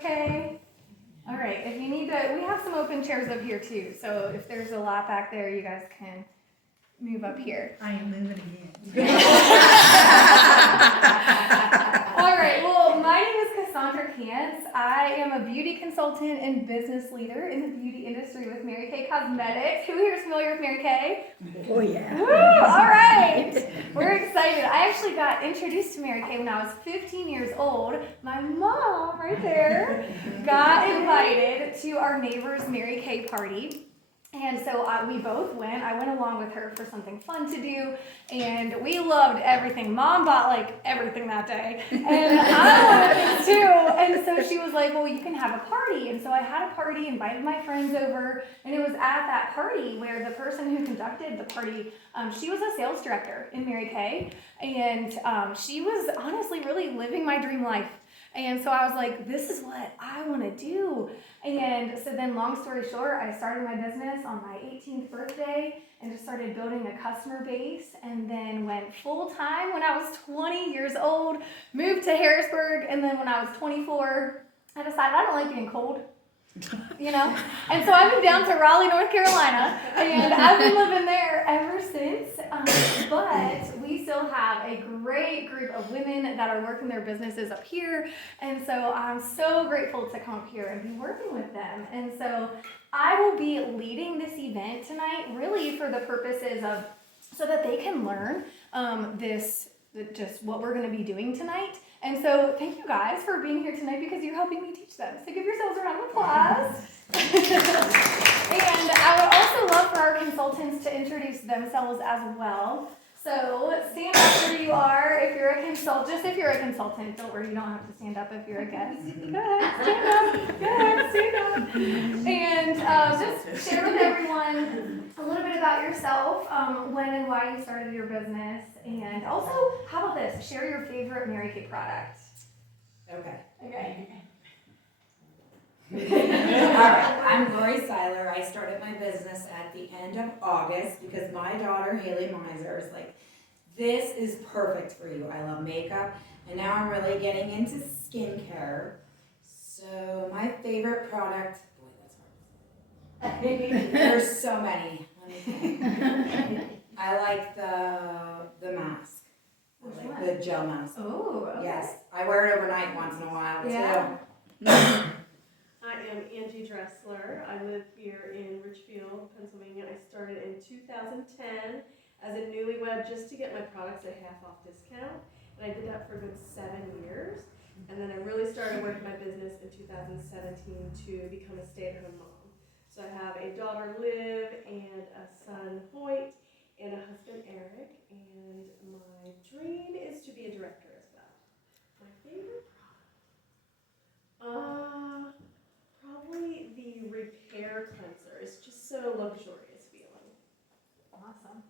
Okay. All right. If you need to, we have some open chairs up here too. So if there's a lot back there, you guys can move up here. I am moving again. All right. Well, my name is Cassandra Kantz. I am a beauty consultant and business leader in the beauty industry with Mary Kay Cosmetics. Who here is familiar with Mary Kay? Oh, yeah. Woo! All right. We're excited. I actually got introduced to Mary Kay when I was 15 years old. My mom, right there, got invited to our neighbor's Mary Kay party. And so we both went. I went along with her for something fun to do, and we loved everything. Mom bought like everything that day, and I wanted too. And so she was like, well, you can have a party. And so I had a party, invited my friends over, and it was at that party where the person who conducted the party, she was a sales director in Mary Kay, and she was honestly really living my dream life. And so I was like, this is what I want to do. And so then, long story short, I started my business on my 18th birthday and just started building a customer base, and then went full time when I was 20 years old, moved to Harrisburg, and then when I was 24, I decided I don't like being cold. You know, and so I moved down to Raleigh, North Carolina, and I've been living there ever since. But we still have a great group of women that are working their businesses up here, and so I'm so grateful to come up here and be working with them. And so I will be leading this event tonight, really for the purposes of so that they can learn just what we're going to be doing tonight. And so thank you guys for being here tonight because you're helping me teach them. So give yourselves a round of applause. And I would also love for our consultants to introduce themselves as well. So stand up where you are if you're a consultant. Just if you're a consultant, don't worry, you don't have to stand up if you're a guest. Go ahead, stand up. Go ahead, stand up. And just share with everyone a little bit about yourself, when and why you started your business, and also, how about this? Share your favorite Mary Kay product. Okay. Okay. All right. I'm Lori Seiler. I started my business at the end of August because my daughter, Haley Miser, is like, this is perfect for you. I love makeup. And now I'm really getting into skincare. So my favorite product, boy, that's hard. There's so many. Let me think. I like the mask. I like the gel mask. Oh, okay. Yes. I wear it overnight once in a while too. Yeah. I am Angie Dressler. I live here in Richfield, Pennsylvania. I started in 2010 as a newlywed just to get my products at half off discount. And I did that for a good 7 years. And then I really started working my business in 2017 to become a stay-at-home mom. So I have a daughter, Liv, and a son, Hoyt, and a husband, Eric. And my dream is to be a director as well. My favorite product? Probably the repair cleanser. It's just so luxurious feeling. Awesome.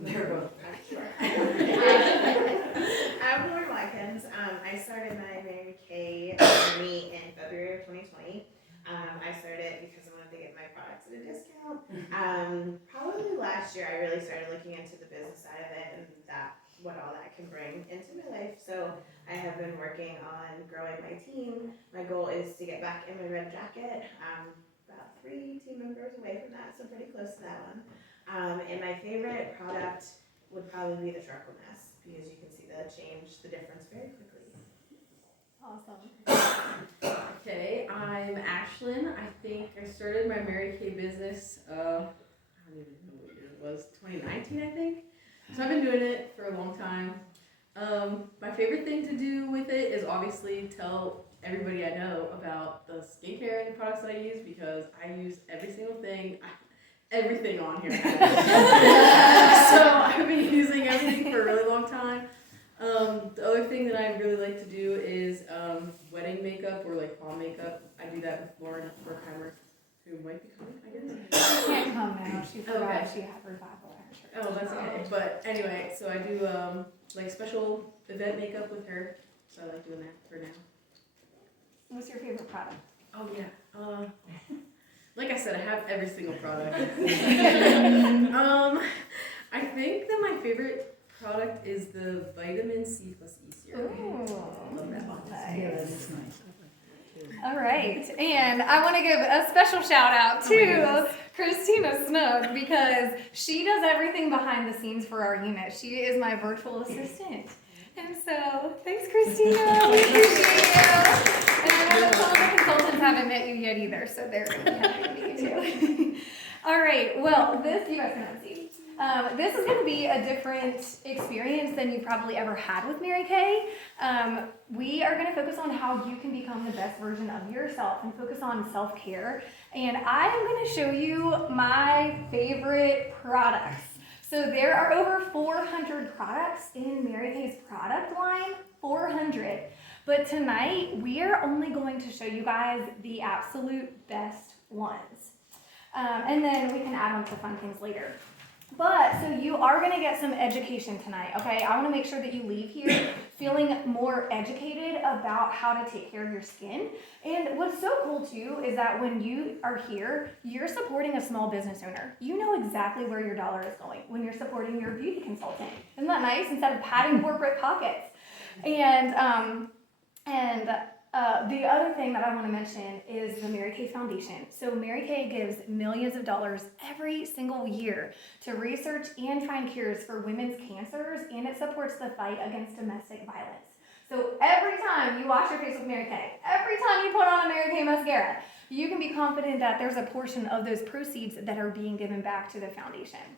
They're both I'm Lauren Watkins. I started my Mary Kay journey in February of 2020. I started it because I wanted to get my products at a discount. Probably last year I really started looking into the business side of it and what all that can bring into my life. So I have been working on growing my team. My goal is to get back in my red jacket. About 3 team members away from that, so pretty close to that one. And my favorite product would probably be the charcoal mask because you can see the difference very quickly. Awesome. Okay, I'm Ashlyn. I think I started my Mary Kay business, I don't even know what year it was, 2019 I think. So I've been doing it for a long time. My favorite thing to do with it is obviously tell everybody I know about the skincare and the products that I use because I use every single thing, everything on here. So I've been using everything for a really long time. The other thing that I really like to do is wedding makeup or like prom makeup. I do that with Lauren Berkheimer, who might be coming, I guess. She can't come now. She forgot Okay. she had revival at her church. Oh, that's okay. But anyway, so I do like special event makeup with her. So I like doing that for now. What's your favorite product? Oh yeah. Like I said, I have every single product. I think that my favorite product is the vitamin C plus E serum. Ooh. Love that one. Nice. All right, and I want to give a special shout out to Christina Snook because she does everything behind the scenes for our unit. She is my virtual assistant. And so, thanks Christina, we appreciate you. And I know that some of the consultants haven't met you yet either, so they're really happy to meet you too. All right, well, this, you guys can have a seat. This is going to be a different experience than you probably ever had with Mary Kay. We are going to focus on how you can become the best version of yourself and focus on self-care. And I am going to show you my favorite products. So there are over 400 products in Mary Kay's product line, 400. But tonight, we are only going to show you guys the absolute best ones. And then we can add on to fun things later. But, so you are going to get some education tonight, okay? I want to make sure that you leave here feeling more educated about how to take care of your skin. And what's so cool too is that when you are here, you're supporting a small business owner. You know exactly where your dollar is going when you're supporting your beauty consultant. Isn't that nice? Instead of padding corporate pockets. And the other thing that I want to mention is the Mary Kay Foundation. So Mary Kay gives millions of dollars every single year to research and find cures for women's cancers, and it supports the fight against domestic violence. So every time you wash your face with Mary Kay, every time you put on a Mary Kay mascara, you can be confident that there's a portion of those proceeds that are being given back to the foundation.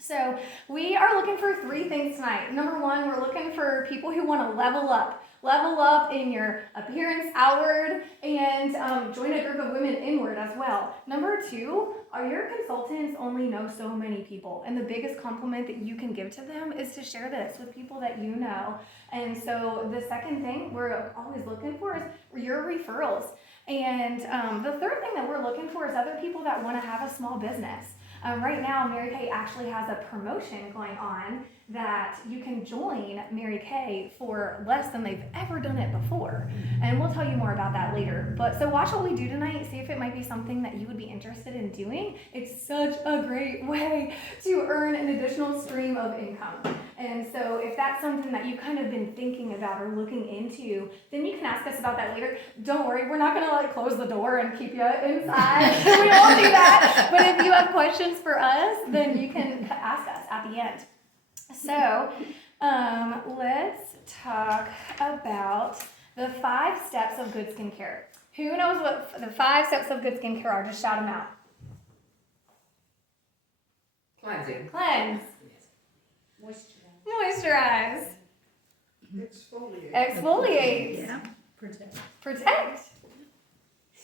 So we are looking for 3 things tonight. Number 1, we're looking for people who want to level up. Level up in your appearance outward and join a group of women inward as well. Number 2, your consultants only know so many people, and the biggest compliment that you can give to them is to share this with people that you know. And so the second thing we're always looking for is your referrals. And the third thing that we're looking for is other people that want to have a small business. Right now, Mary Kay actually has a promotion going on that you can join Mary Kay for less than they've ever done it before. And we'll tell you more about that later. But so watch what we do tonight, see if it might be something that you would be interested in doing. It's such a great way to earn an additional stream of income. And so if that's something that you've kind of been thinking about or looking into, then you can ask us about that later. Don't worry, we're not gonna like close the door and keep you inside. We won't do that. But if you have questions for us, then you can ask us at the end. So let's talk about the 5 steps of good skincare. Who knows what the 5 steps of good skincare are? Just shout them out. Cleansing. Cleanse. Moisturize. Moisturize. Exfoliate. Exfoliate. Yeah. Protect.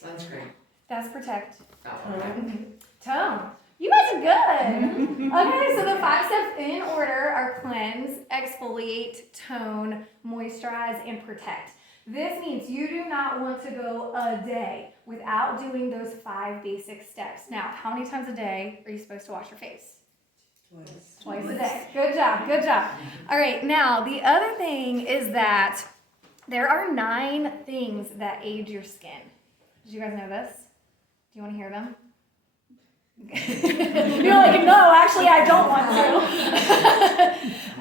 Sunscreen. That's protect. Oh, okay. Tone. You guys are good. Okay, so the 5 steps in order are cleanse, exfoliate, tone, moisturize, and protect. This means you do not want to go a day without doing those 5 basic steps. Now, how many times a day are you supposed to wash your face? Twice a day. Good job, good job. All right, now the other thing is that there are 9 things that age your skin. Did you guys know this? Do you want to hear them? You're like, no, actually, I don't want to.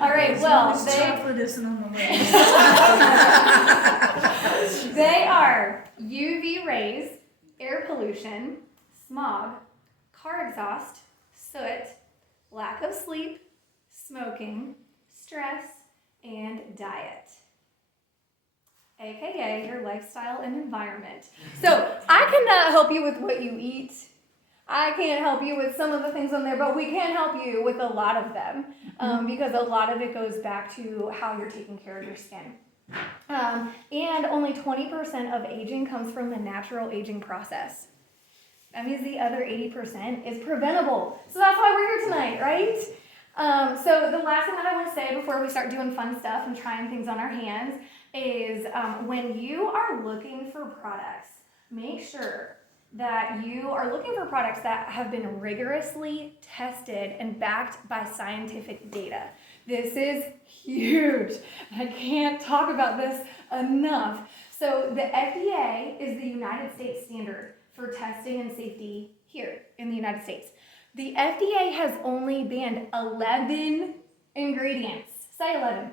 All right, well, Chocolate isn't on the list. they are UV rays, air pollution, smog, car exhaust, soot, lack of sleep, smoking, stress, and diet. AKA your lifestyle and environment. So I cannot help you with what you eat. I can't help you with some of the things on there, but we can help you with a lot of them because a lot of it goes back to how you're taking care of your skin. And only 20% of aging comes from the natural aging process. That means the other 80% is preventable. So that's why we're here tonight, right? So the last thing that I want to say before we start doing fun stuff and trying things on our hands is when you are looking for products, make sure that you are looking for products that have been rigorously tested and backed by scientific data. This is huge. I can't talk about this enough. So the FDA is the United States standard for testing and safety here in the United States. The FDA has only banned 11 ingredients. Say 11.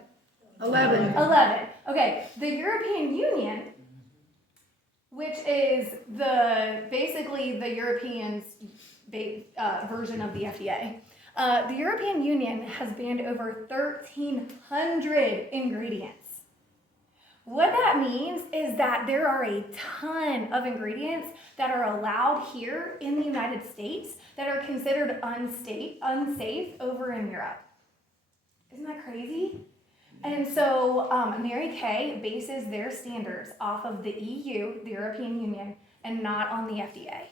11. 11. Okay, the European Union, which is basically the Europeans' version of the FDA. The European Union has banned over 1,300 ingredients. What that means is that there are a ton of ingredients that are allowed here in the United States that are considered unsafe over in Europe. Isn't that crazy? And so Mary Kay bases their standards off of the EU, the European Union, and not on the FDA.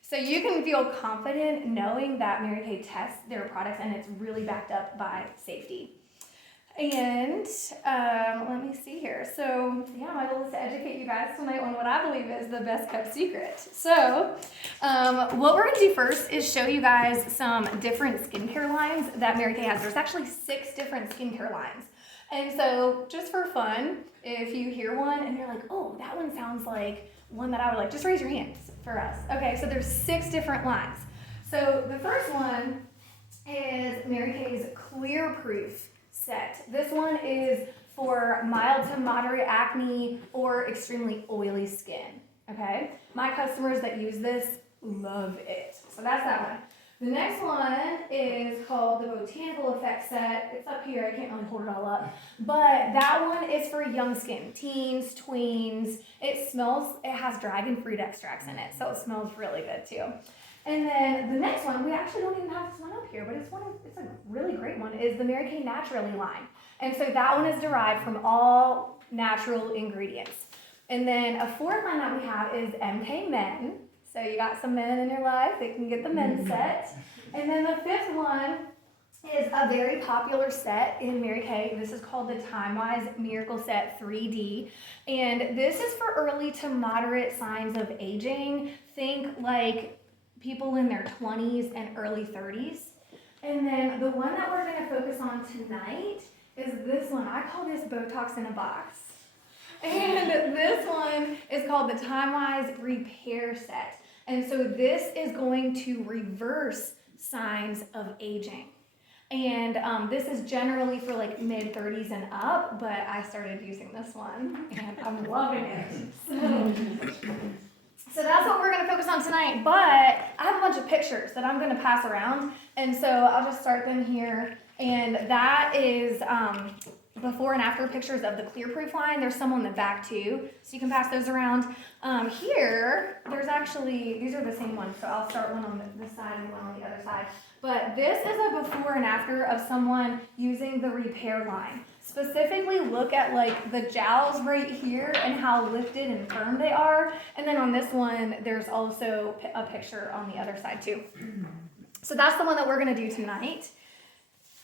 So you can feel confident knowing that Mary Kay tests their products and it's really backed up by safety. And let me see here. So yeah, my goal is to educate you guys tonight on what I believe is the best kept secret. So what we're gonna do first is show you guys some different skincare lines that Mary Kay has. There's actually 6 different skincare lines. And so just for fun, if you hear one and you're like, oh, that one sounds like one that I would like, just raise your hands for us. Okay, so there's 6 different lines. So the first one is Mary Kay's Clear Proof set. This one is for mild to moderate acne or extremely oily skin. Okay, my customers that use this love it. So that's that one. The next one is called the Botanical Effect set. It's up here, I can't really hold it all up. But that one is for young skin, teens, tweens. It has dragon fruit extracts in it, so it smells really good too. And then the next one, we actually don't even have this one up here, but it's a really great one, is the Mary Kay Naturally line. And so that one is derived from all natural ingredients. And then a 4th line that we have is MK Men. So you got some men in your life that can get the men's set. And then the 5th one is a very popular set in Mary Kay. This is called the TimeWise Miracle Set 3D. And this is for early to moderate signs of aging. Think like people in their 20s and early 30s. And then the one that we're going to focus on tonight is this one. I call this Botox in a box. And this one is called the TimeWise Repair Set. And so this is going to reverse signs of aging. And this is generally for like mid-30s and up, but I started using this one and I'm loving it. So that's what we're going to focus on tonight, but I have a bunch of pictures that I'm going to pass around. And so I'll just start them here. And that is before and after pictures of the Clear Proof line. There's some on the back too, so you can pass those around. Here, there's actually, these are the same ones, so I'll start one on this side and one on the other side. But this is a before and after of someone using the Repair line. Specifically look at like the jowls right here and how lifted and firm they are. And then on this one, there's also a picture on the other side too. So that's the one that we're gonna do tonight.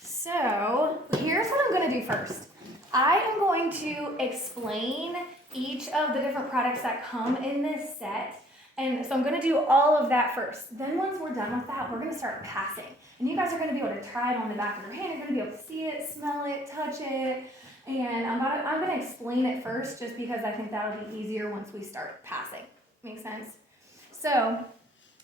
So here's what I'm going to do first. I am going to explain each of the different products that come in this set. And so I'm going to do all of that first. Then once we're done with that, we're going to start passing. And you guys are going to be able to try it on the back of your hand. You're going to be able to see it, smell it, touch it. And I'm going to explain it first just because I think that'll be easier once we start passing. Make sense? So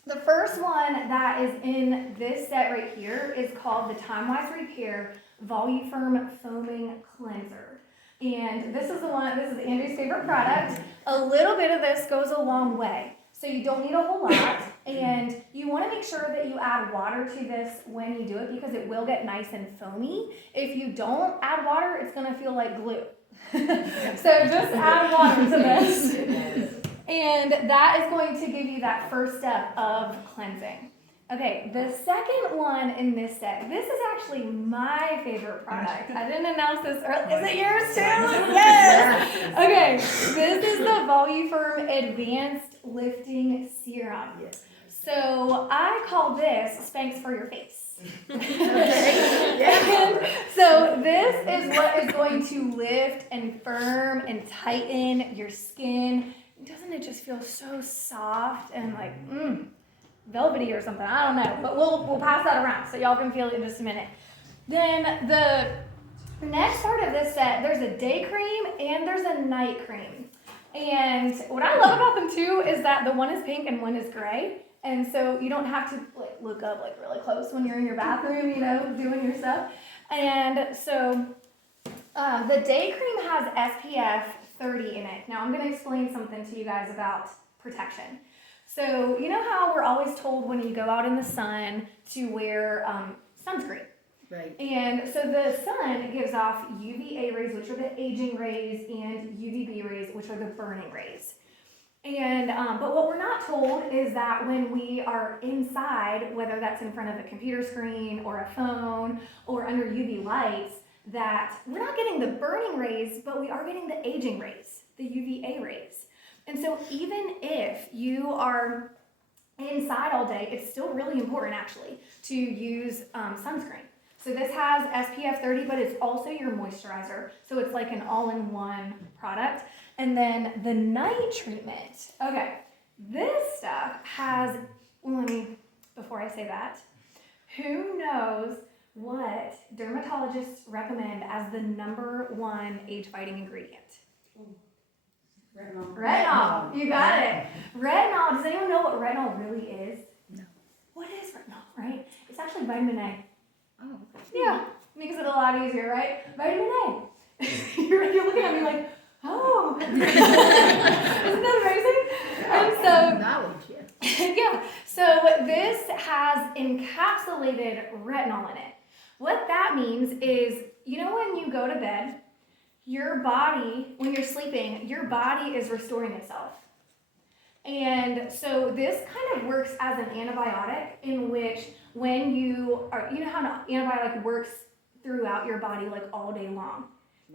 the first one that is in this set right here is called the TimeWise Repair Voluform Foaming Cleanser. And this is Andrew's favorite product. A little bit of this goes a long way. So you don't need a whole lot. And you want to make sure that you add water to this when you do it because it will get nice and foamy. If you don't add water, it's going to feel like glue. So just add water to this. And that is going to give you that first step of cleansing. Okay, the second one in this set, this is actually my favorite product. I didn't announce this earlier. Is it yours too? Yes! Okay, this is the Voluform Advanced Lifting Serum. Yes. So I call this Spanx for your face. And so this is what is going to lift and firm and tighten your skin. Doesn't it just feel so soft and like velvety or something? I don't know, but we'll pass that around so y'all can feel it in just a minute. Then the next part of this set, there's a day cream and there's a night cream. And what I love about them too is that the one is pink and one is gray. And so you don't have to like look up like really close when you're in your bathroom, you know, doing your stuff. And so the day cream has SPF 30 in it. Now I'm going to explain something to you guys about protection. So you know how we're always told when you go out in the sun to wear sunscreen. Right. And so the sun gives off UVA rays, which are the aging rays, and UVB rays, which are the burning rays. And but what we're not told is that when we are inside, whether that's in front of a computer screen or a phone or under UV lights, that we're not getting the burning rays, but we are getting the aging rays, the UVA rays. And so even if you are inside all day, it's still really important actually to use sunscreen. So this has SPF 30, but it's also your moisturizer. So it's like an all-in-one product. And then the night treatment. Okay, this stuff has, well, before I say that, who knows what dermatologists recommend as the #1 age-fighting ingredient? Retinol. Retinol. You got it. Retinol. Does anyone know what retinol really is? No. What is retinol, right? It's actually vitamin A. Oh. Yeah, makes it a lot easier, right? Vitamin A. You're looking at me like, oh. Isn't that amazing? And so, Knowledge, yeah. yeah, so this has encapsulated retinol in it. What that means is, you know when you go to bed, your body, when you're sleeping, your body is restoring itself. And so this kind of works as an antibiotic in which when you are, you know how an antibiotic works throughout your body like all day long.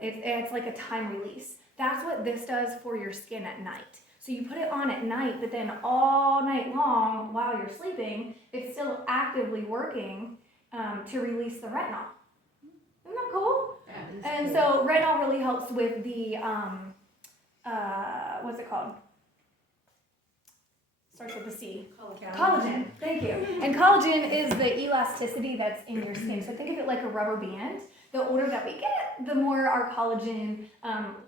It's like a time release. That's what this does for your skin at night. So you put it on at night, but then all night long while you're sleeping, it's still actively working to release the retinol. Isn't that cool? And so retinol really helps with the, what's it called? Starts with a C. Collagen. Thank you. And collagen is the elasticity that's in your skin. So think of it like a rubber band. The older that we get, the more our collagen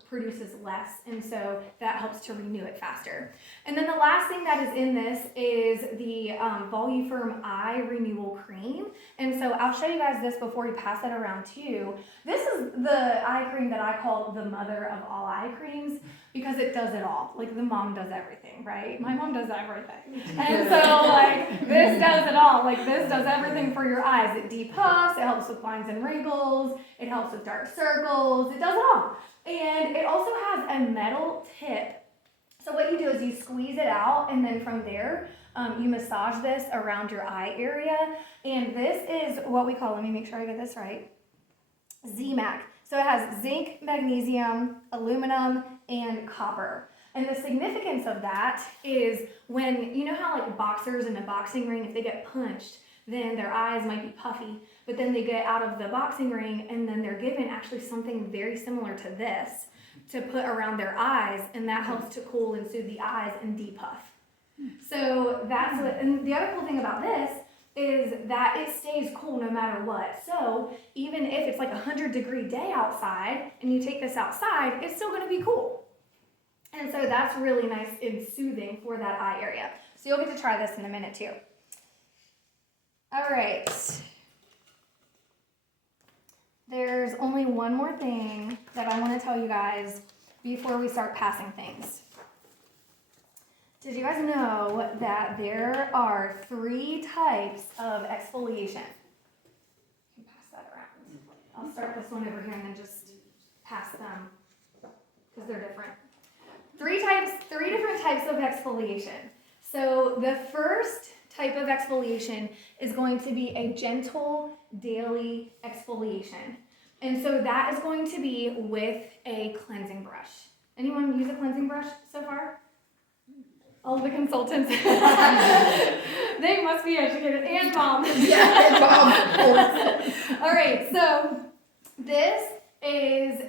produces less, and so that helps to renew it faster. And then the last thing that is in this is the Voluform Eye Renewal Cream. And so I'll show you guys this before we pass that around too. This is the eye cream that I call the mother of all eye creams because it does it all. Like the mom does everything, right? My mom does everything. And so like this does it all. Like this does everything for your eyes. It depuffs, it helps with lines and wrinkles, it helps with dark circles, it does it all. And it also has a metal tip. So what you do is you squeeze it out, and then from there, you massage this around your eye area. And this is what we call, let me make sure I get this right, ZMAC. So it has zinc, magnesium, aluminum, and copper. And the significance of that is when, you know how like boxers in a boxing ring, if they get punched, then their eyes might be puffy, but then they get out of the boxing ring and then they're given actually something very similar to this to put around their eyes, and that helps to cool and soothe the eyes and depuff. So that's what, and the other cool thing about this is that it stays cool no matter what. So even if it's like 100-degree day outside and you take this outside, it's still gonna be cool. And so that's really nice and soothing for that eye area. So you'll get to try this in a minute too. All right. There's only one more thing that I want to tell you guys before we start passing things. Did you guys know that there are 3 types of exfoliation? You can pass that around. I'll start this one over here and then just pass them because they're different. 3 different types of exfoliation. So the first type of exfoliation is going to be a gentle daily exfoliation. And so that is going to be with a cleansing brush. Anyone use a cleansing brush so far? All the consultants. They must be educated. And mom. Yeah, mom. All right, so this is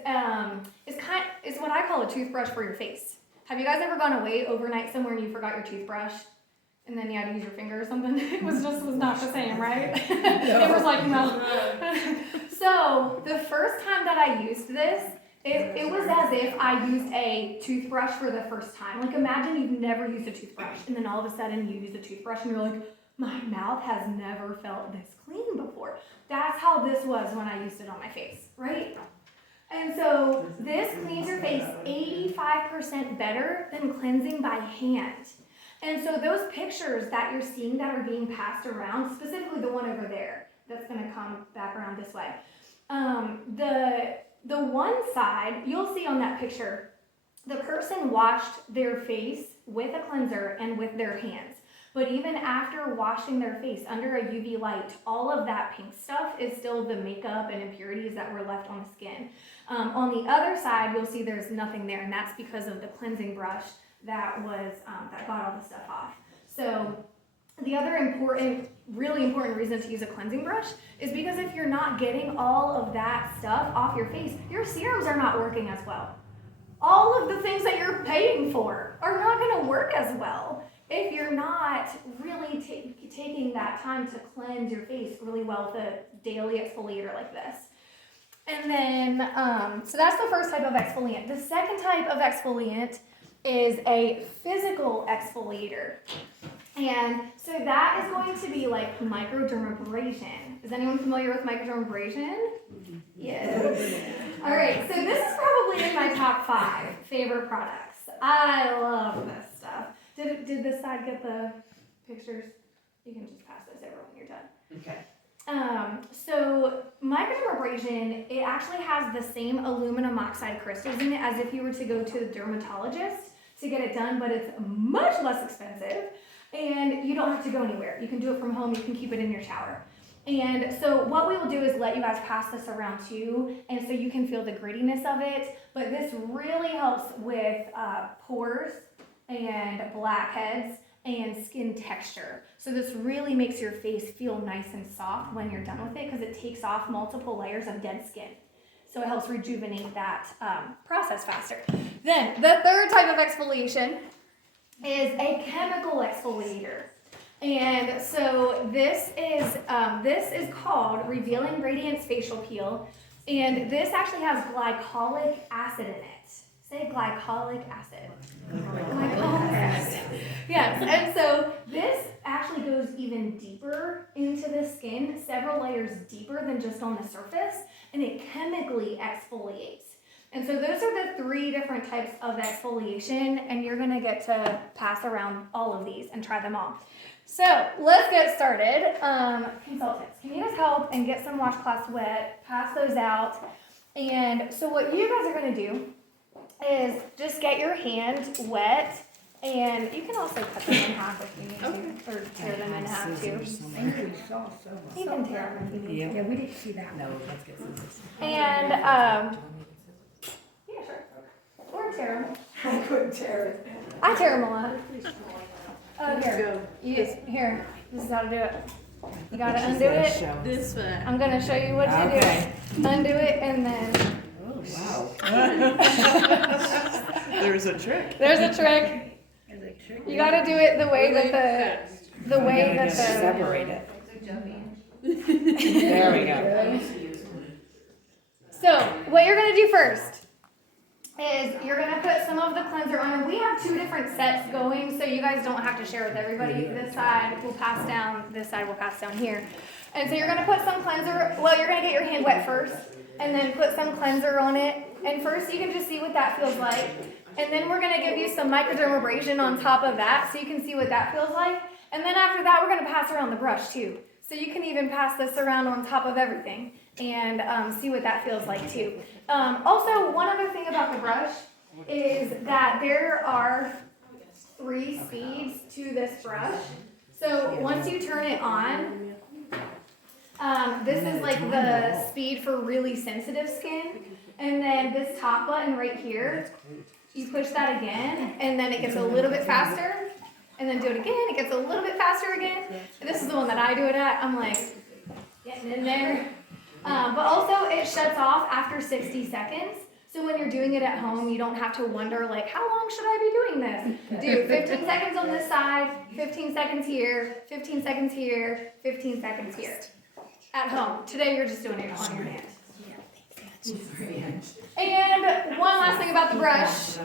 what I call a toothbrush for your face. Have you guys ever gone away overnight somewhere and you forgot your toothbrush? And then you had to use your finger or something? It was not the same, right? It was like, no. So the first time that I used this, it was as if I used a toothbrush for the first time. Like imagine you've never used a toothbrush and then all of a sudden you use a toothbrush and you're like, my mouth has never felt this clean before. That's how this was when I used it on my face, right? And so this cleans your face 85% better than cleansing by hand. And so those pictures that you're seeing that are being passed around, specifically the one over there, that's gonna come back around this way. The one side, you'll see on that picture, the person washed their face with a cleanser and with their hands. But even after washing their face under a UV light, all of that pink stuff is still the makeup and impurities that were left on the skin. On the other side, you'll see there's nothing there, and that's because of the cleansing brush that was that got all the stuff off. So the other really important reason to use a cleansing brush is because if you're not getting all of that stuff off your face, your serums are not working as well. All of the things that you're paying for are not going to work as well if you're not really taking that time to cleanse your face really well with a daily exfoliator like this. And then, so that's the first type of exfoliant. The second type of exfoliant is a physical exfoliator. And so that is going to be like microdermabrasion. Is anyone familiar with microdermabrasion? Yes. All right, so this is probably in my top 5 favorite products. I love this stuff. Did this side get the pictures? You can just pass those over when you're done. Okay. So microdermabrasion, it actually has the same aluminum oxide crystals in it as if you were to go to the dermatologist to get it done, but it's much less expensive and you don't have to go anywhere. You can do it from home, you can keep it in your shower. And so what we will do is let you guys pass this around too, and so you can feel the grittiness of it, but this really helps with pores and blackheads and skin texture. So this really makes your face feel nice and soft when you're done with it because it takes off multiple layers of dead skin. So it helps rejuvenate that process faster. Then the third type of exfoliation is a chemical exfoliator. And so this is called Revealing Radiance Facial Peel. And this actually has glycolic acid in it. Say glycolic acid. Glycolic acid. Yes, and so this actually goes even deeper into the skin, several layers deeper than just on the surface, and it chemically exfoliates. And so those are the 3 different types of exfoliation, and you're gonna get to pass around all of these and try them all. So let's get started. Consultants, can you guys help and get some washcloths wet, pass those out. And so what you guys are gonna do is just get your hand wet, and you can also cut them in half if you need to, or tear them in half too. You can tear them if you need to. Yeah, we didn't see that. No, let's get some of this. And, yeah, sure. Or tear them. I couldn't tear it. I tear them a lot. Here, this is how to do it. You gotta undo it. This one. I'm gonna show you what to Okay. do. Undo it, and then Wow. There's a trick. there's a trick. You gotta do it the way that the way that the Separate it. There we go. So what you're gonna do first is you're gonna put some of the cleanser on, and we have 2 different sets going, so you guys don't have to share with everybody. This side will pass down, this side will pass down here. And so you're gonna put some cleanser, well, you're gonna get your hand wet first, and then put some cleanser on it. And first you can just see what that feels like. And then we're gonna give you some microdermabrasion on top of that, so you can see what that feels like. And then after that, we're gonna pass around the brush too. So you can even pass this around on top of everything and see what that feels like too. Also, one other thing about the brush is that there are 3 speeds to this brush. So once you turn it on, this is like the speed for really sensitive skin. And then this top button right here, you push that again, and then it gets a little bit faster. And then do it again, it gets a little bit faster again. This is the one that I do it at. I'm like getting in there. But also it shuts off after 60 seconds. So when you're doing it at home, you don't have to wonder like, how long should I be doing this? Do 15 seconds on this side, 15 seconds here, 15 seconds here, 15 seconds here. At home. Today you're just doing it on your hand. And one last thing about the brush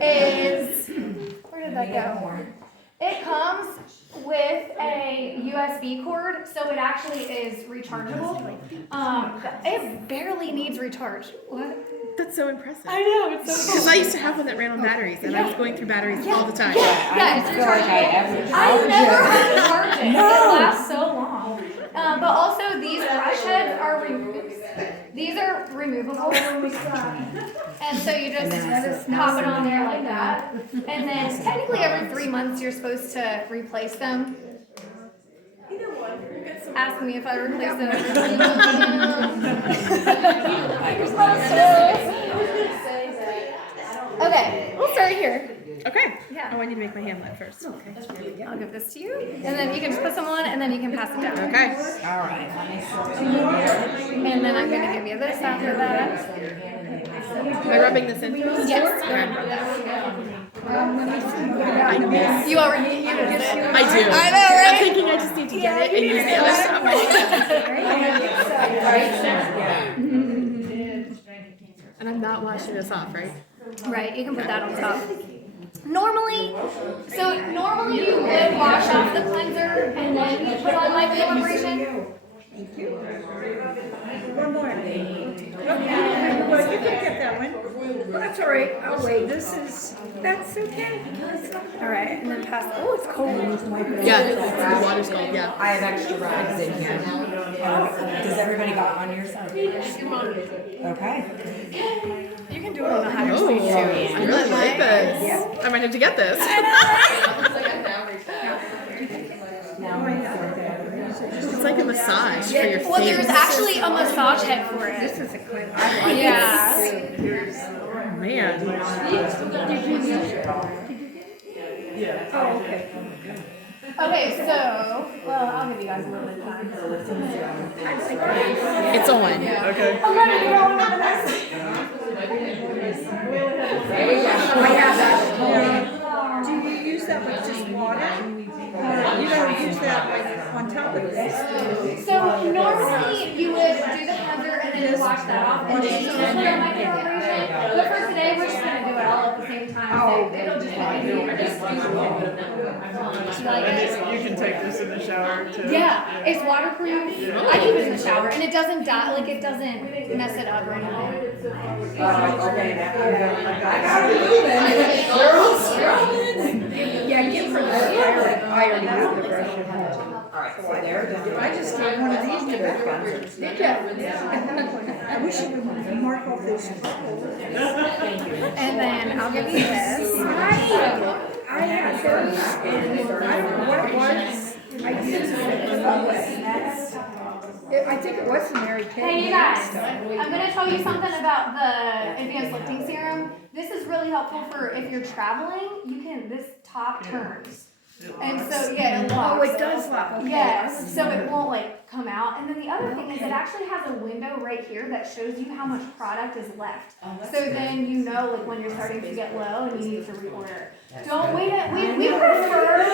is, where did that go? It comes with a USB cord, so it actually is rechargeable. It barely needs recharge. What? That's so impressive. I know, it's so Because I used to have one that ran on batteries, and I was going through batteries all the time. Yeah, I feel like I ever I've charge never it. had to charge it. It lasts so long. But also these brush heads are these are removable. And so you just pop it on there like that. And then technically every 3 months you're supposed to replace them. Either one. Ask me if I replace them every 3 months. Okay, we'll start here. Okay. Yeah. Oh, I need to make my hand wet first. Okay. I'll give this to you. And then you can just put some on and then you can pass it down. Okay. All right, let me see. And then I'm going to give you this after that. Am I rubbing this in first? Yes. You already used it. I do. I know, right? I'm thinking I just need to get it and use the other stuff. And I'm not washing this off, right? Right, you can put that on top. Normally you would wash off the cleanser and then you put on microdermabrasion. One more. Well, you can get that one. That's all right. I'll wait. That's okay. All right, and then pass. Oh, it's cold. Yeah, the water's cold, yeah. I have extra rags in here. Does everybody got on your side? Okay. You can do it on the higher Oh, speed too. I really like this. I might have to get this. It's like a massage for your face. Well, there's actually a massage head for it. This is a clean. I like Yeah. Man. Oh, okay. Okay, so I'll give you guys a little bit of time. It's on. I'm ready to go on to the next. I have that. Do you use that with just water? You don't use that like on top of this? So normally you would do the cleanser and then wash that off and then you put on microdermabrasion. But for today, we're just gonna do it all at the same time. So it'll just be easier. You like it? You can take this in the shower too. Yeah, it's waterproof. I keep it in the shower and it doesn't die, like it doesn't mess it up or anything. Yeah, give her that. I already have the brush. Alright, so they're done. I just gave one of these to her. Did ya? I wish you would mark off those. And then I'll give you this. I had those, and I don't know what it was. I used it. I think it was the Mary Kay. Hey you guys, I'm gonna tell you something about the advanced lifting serum. This is really helpful for if you're traveling, this top turns. And so, yeah, it locks. Oh, it does lock. Okay. Yes, so it won't like come out. And then the other thing is it actually has a window right here that shows you how much product is left. So then you know like when you're starting to get low and you need to reorder. Don't wait we prefer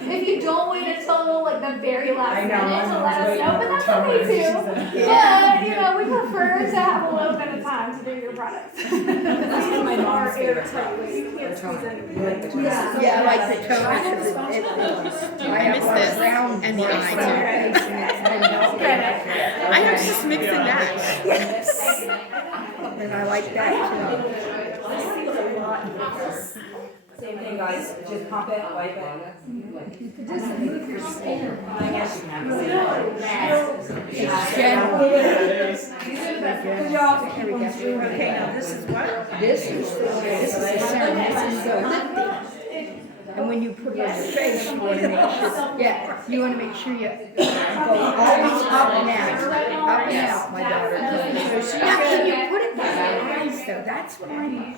if you don't wait until like the very last minute to let us know, but that's okay too. But we prefer to have a little bit of time to do your products. That's one of my mom's favorite products. Yeah, I like the tone. I miss this and the eye I have to just mix and match. And I like that Same thing, guys, just pump it, wipe it. too. I guess you can have Okay, now this is what? This is the serum. This is the lifting. And when you put it on your face, you want to make sure, you want to make sure you go always up and out, my daughter. Now, can you put it by your eyes though? That's what I'm.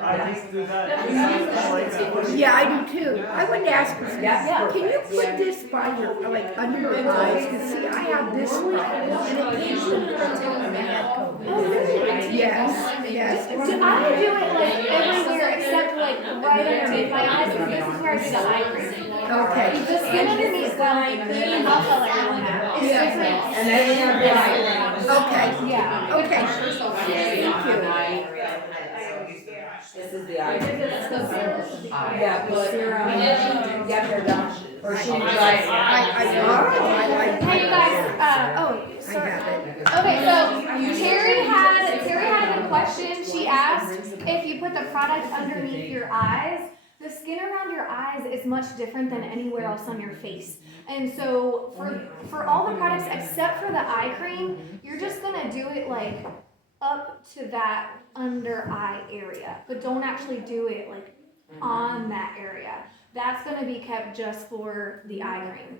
I just do that. Yeah, I do too. I wouldn't ask her. Can you put this by your, like, under your eyes? Cause see, I have this problem, and it gives you a bad coat. Yes. I do it like everywhere except like right underneath my eyes because this is where I do the eye cream. Okay. The skin underneath the eye cream, I'll tell everyone that. It's different. And then you have the eye. Okay. Yeah. Okay. Thank you. This is the eye. Yeah, the serum. Yeah, they're done. Or she I like. Hey you guys, I have it. okay, so Terry had a good question. She asked if you put the product underneath your eyes. The skin around your eyes is much different than anywhere else on your face. And so for all the products except for the eye cream, you're just gonna do it like up to that under eye area. But don't actually do it like on that area. That's gonna be kept just for the eye cream.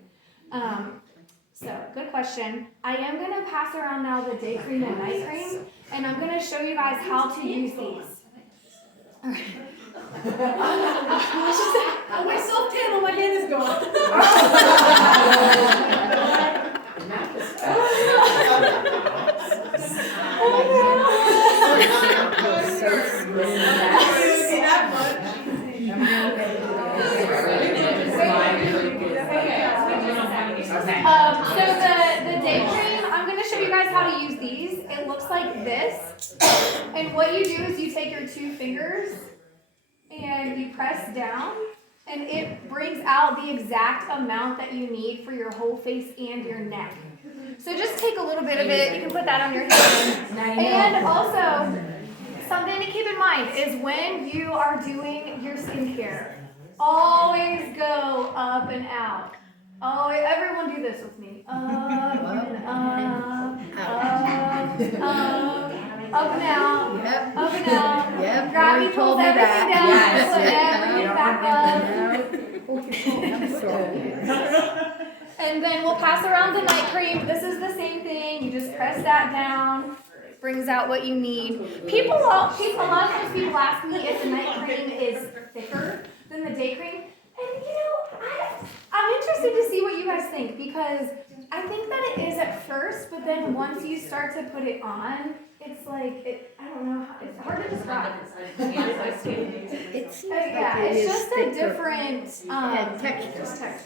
So good question. I am gonna pass around now the day cream and night cream, and I'm gonna show you guys how to use these. All right. My self tan on my hand is gone. So the day cream, I'm going to show you guys how to use these. It looks like this. And what you do is you take your 2 fingers and you press down, and it brings out the exact amount that you need for your whole face and your neck. So just take a little bit of it. You can put that on your hand. And also, something to keep in mind is when you are doing your skincare, always go up and out. Oh, everyone do this with me. Up and out. Yep. Up and out. Yep. Gravity pulls everything down. Yes. Put everything back up. And then we'll pass around the night cream. This is the same thing. You just press that down. Brings out what you need. A lot of times people ask me if the night cream is thicker than the day cream. And I'm interested to see what you guys think, because I think that it is at first, but then once you start to put it on, it's like, I don't know, it's hard to describe. It seems like Yeah, it it's is just a thicker different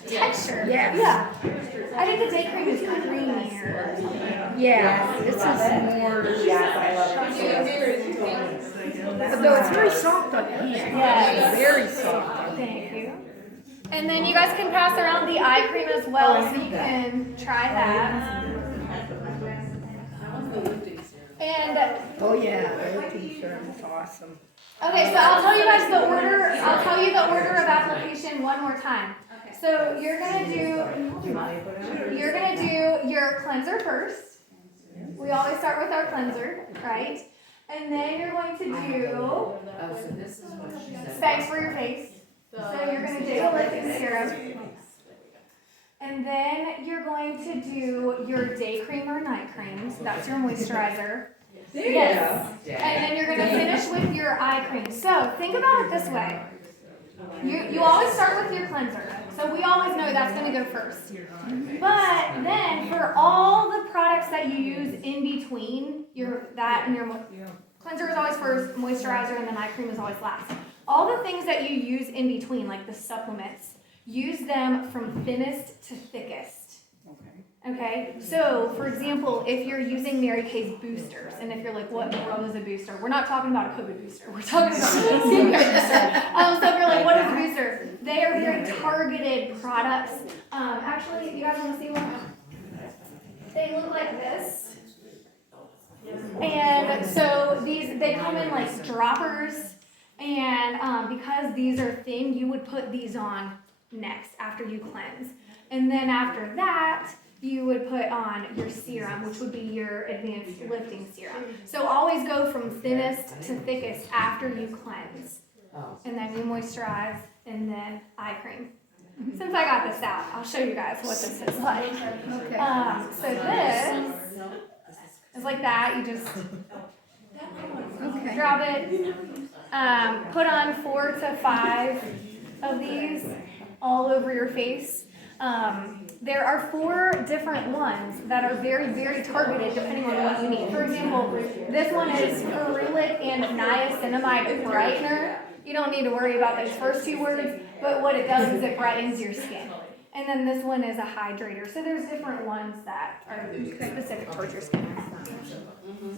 texture. Yeah. Yeah. I think the day cream is creamier. Yeah, this is more, Yes, I love it. though it's very soft on the hand. Yes. Very soft. Thank you. And then you guys can pass around the eye cream as well, so you can try that. And Oh yeah, the lifting serum is awesome. okay, so I'll tell you guys the order. I'll tell you the order of application one more time. So you're gonna do your cleanser first. We always start with our cleanser, right? And then you're going to do specs for your face. So you're going to do a lifting serum. And then you're going to do your day cream or night cream. So that's your moisturizer. Yes. And then you're going to finish with your eye cream. So think about it this way. You always start with your cleanser. So we always know that's going to go first. But then for all the products that you use in between, your cleanser is always first, moisturizer, and then eye cream is always last. All the things that you use in between, like the supplements, use them from thinnest to thickest. Okay? So, for example, if you're using Mary Kay's boosters, and if you're like, what in the world is a booster? We're not talking about a COVID booster. We're talking about a skincare booster. So if you're like, what is a booster? They are very targeted products. Actually, you guys want to see one? They look like this. And so they come in like droppers. And because these are thin, you would put these on next after you cleanse. And then after that, you would put on your serum, which would be your advanced lifting serum. So always go from thinnest to thickest after you cleanse. And then you moisturize, and then eye cream. Since I got this out, I'll show you guys what this is like. So this is like that. You just drop it. Put on 4 to 5 of these all over your face. There are 4 different ones that are very, very targeted depending on what you need. For example, this one is ferulic and niacinamide brightener. You don't need to worry about those first 2 words, but what it does is it brightens your skin. And then this one is a hydrator. So there's different ones that are specific towards your skin.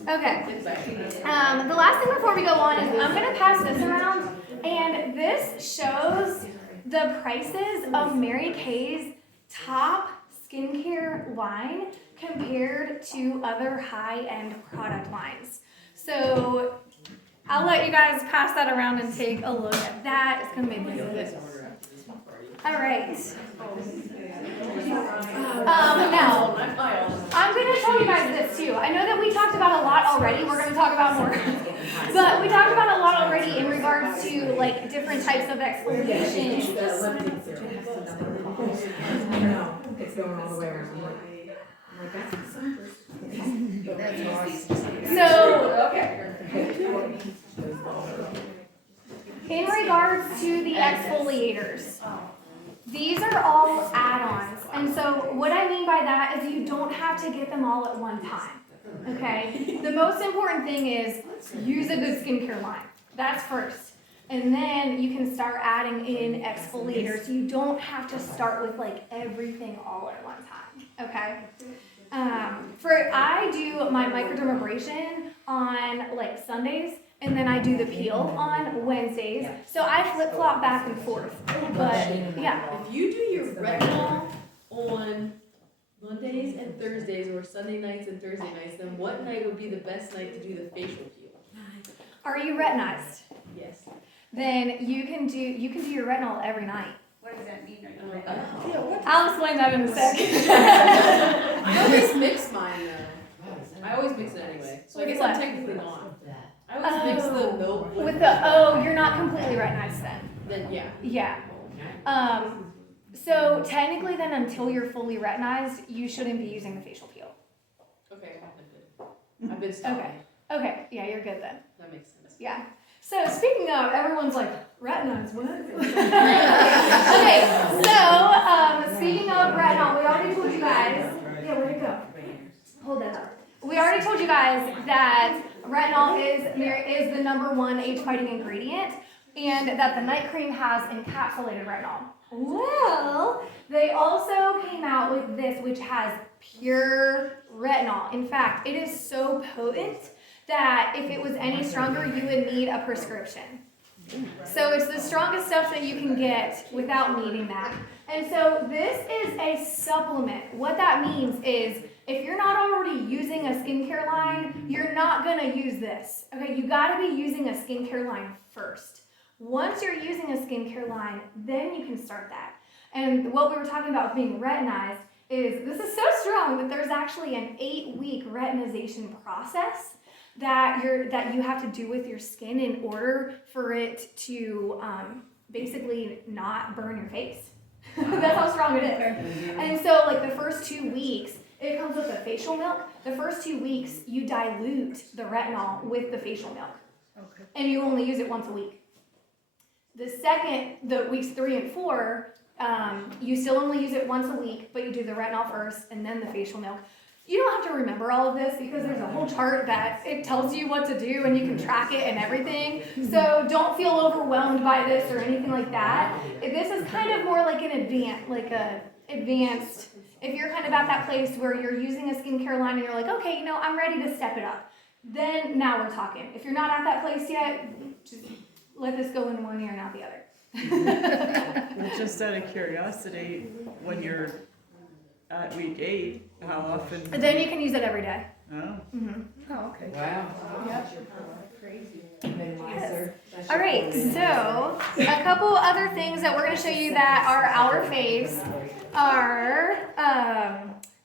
Okay. The last thing before we go on is I'm going to pass this around, and this shows the prices of Mary Kay's top skincare line compared to other high-end product lines. So I'll let you guys pass that around and take a look at that. It's gonna make me feel good. All right. Now, I'm gonna tell you guys this too. I know that we talked about a lot already. We're gonna talk about more. But we talked about a lot already in regards to like different types of exfoliation. I know, it's going all the way around. I'm like, that's awesome. So, in regards to the exfoliators, these are all add-ons. And so what I mean by that is you don't have to get them all at one time. Okay? The most important thing is use a good skincare line. That's first. And then you can start adding in exfoliators. You don't have to start with like everything all at one time. Okay? I do my microdermabrasion on like Sundays, and then I do the peel on Wednesdays. So I flip-flop back and forth. But yeah. If you do your retinol on Mondays and Thursdays, or Sunday nights and Thursday nights, then what night would be the best night to do the facial peel? Are you retinized? Yes. Then you can do your retinol every night. What does that mean? I'll explain that in a sec. I always mix mine though. I always mix it anyway. So I guess I'm technically not. I always mix the milk With you're not completely retinized then. Then yeah. Yeah. So technically then until you're fully retinized, you shouldn't be using the facial peel. Okay, I've been stopped. Okay, yeah, you're good then. That makes sense. Yeah. So speaking of, everyone's like, retinized, what? Okay, so speaking of retinol, we already told you guys, yeah, where'd it go? Hold that up. We already told you guys that retinol is the #1 age-fighting ingredient, and that the night cream has encapsulated retinol. Well, they also came out with this, which has pure retinol. In fact, it is so potent that if it was any stronger, you would need a prescription. So it's the strongest stuff that you can get without needing that. And so this is a supplement. What that means is if you're not already using a skincare line, you're not gonna use this. Okay, you gotta be using a skincare line first. Once you're using a skincare line, then you can start that. And what we were talking about being retinized is this is so strong that there's actually an 8-week retinization process that you have to do with your skin in order for it to basically not burn your face. That's how strong it is. And so like the first 2 weeks, it comes with the facial milk. The first 2 weeks, you dilute the retinol with the facial milk. Okay. And you only use it once a week. The weeks 3 and 4, you still only use it once a week, but you do the retinol first and then the facial milk. You don't have to remember all of this because there's a whole chart that it tells you what to do and you can track it and everything. So don't feel overwhelmed by this or anything like that. This is kind of more like advanced, if you're kind of at that place where you're using a skincare line and you're like, okay, I'm ready to step it up. Then now we're talking. If you're not at that place yet, just let this go in one ear and out the other. Well, just out of curiosity, when you're at week 8, how often? And then you can use it every day. Oh. Mm-hmm. Oh, okay. Wow. Yep. Crazy. Yes. All right, so a couple other things that we're going to show you that are our faves are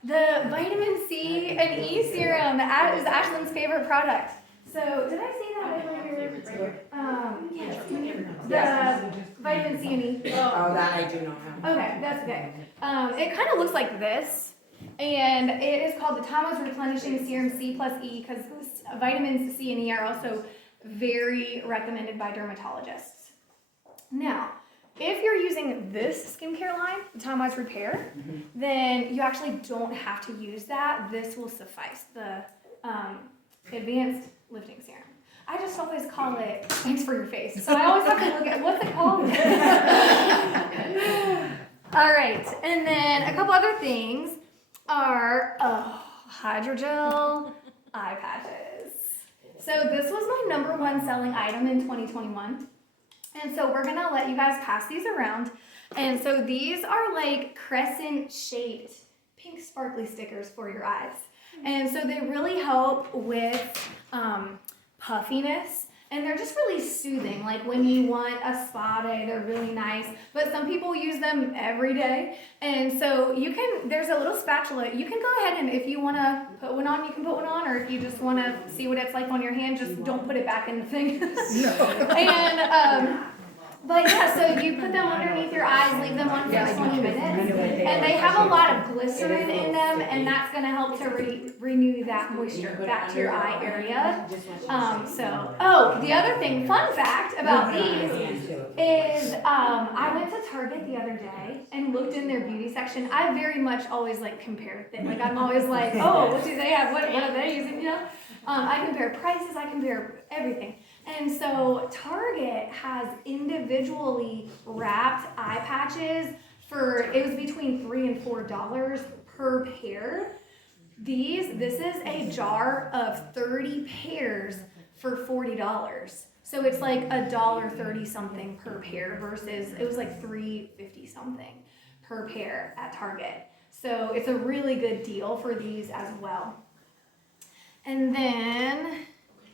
the vitamin C and E serum. That is Ashlyn's favorite product. So did I say that earlier? The vitamin C and E. Oh, that I do not have. Okay, that's okay. It kind of looks like this, and it is called the Thomas Replenishing Serum C plus E because vitamins C and E are also very recommended by dermatologists. Now, if you're using this skincare line, the Thomas Repair, then you actually don't have to use that. This will suffice, the Advanced Lifting Serum. I just always call it thanks for your face. So I always have to look at what's it called. All right, and then a couple other things are hydrogel eye patches. So this was my #1 selling item in 2021. And so we're gonna let you guys pass these around. And so these are like crescent shaped pink sparkly stickers for your eyes. And so they really help with puffiness And they're just really soothing. Like when you want a spa day, they're really nice. But some people use them every day. And so there's a little spatula. You can go ahead and if you want to put one on, you can put one on. Or if you just want to see what it's like on your hand, just don't put it back in the thing. But yeah, so you put them underneath your eyes, leave them on for 20 minutes, and they have a lot of glycerin in them, and that's going to help to renew that moisture back to your eye area. The other thing, fun fact about these is I went to Target the other day and looked in their beauty section. I very much always like compare things. Like I'm always like, oh, what do they have? What are they using? You know, I compare prices. I compare everything. And so Target has individually wrapped eye patches it was between $3 and $4 per pair. This is a jar of 30 pairs for $40. So it's like $1.30 something per pair versus it was like $3.50 something per pair at Target. So it's a really good deal for these as well. And then,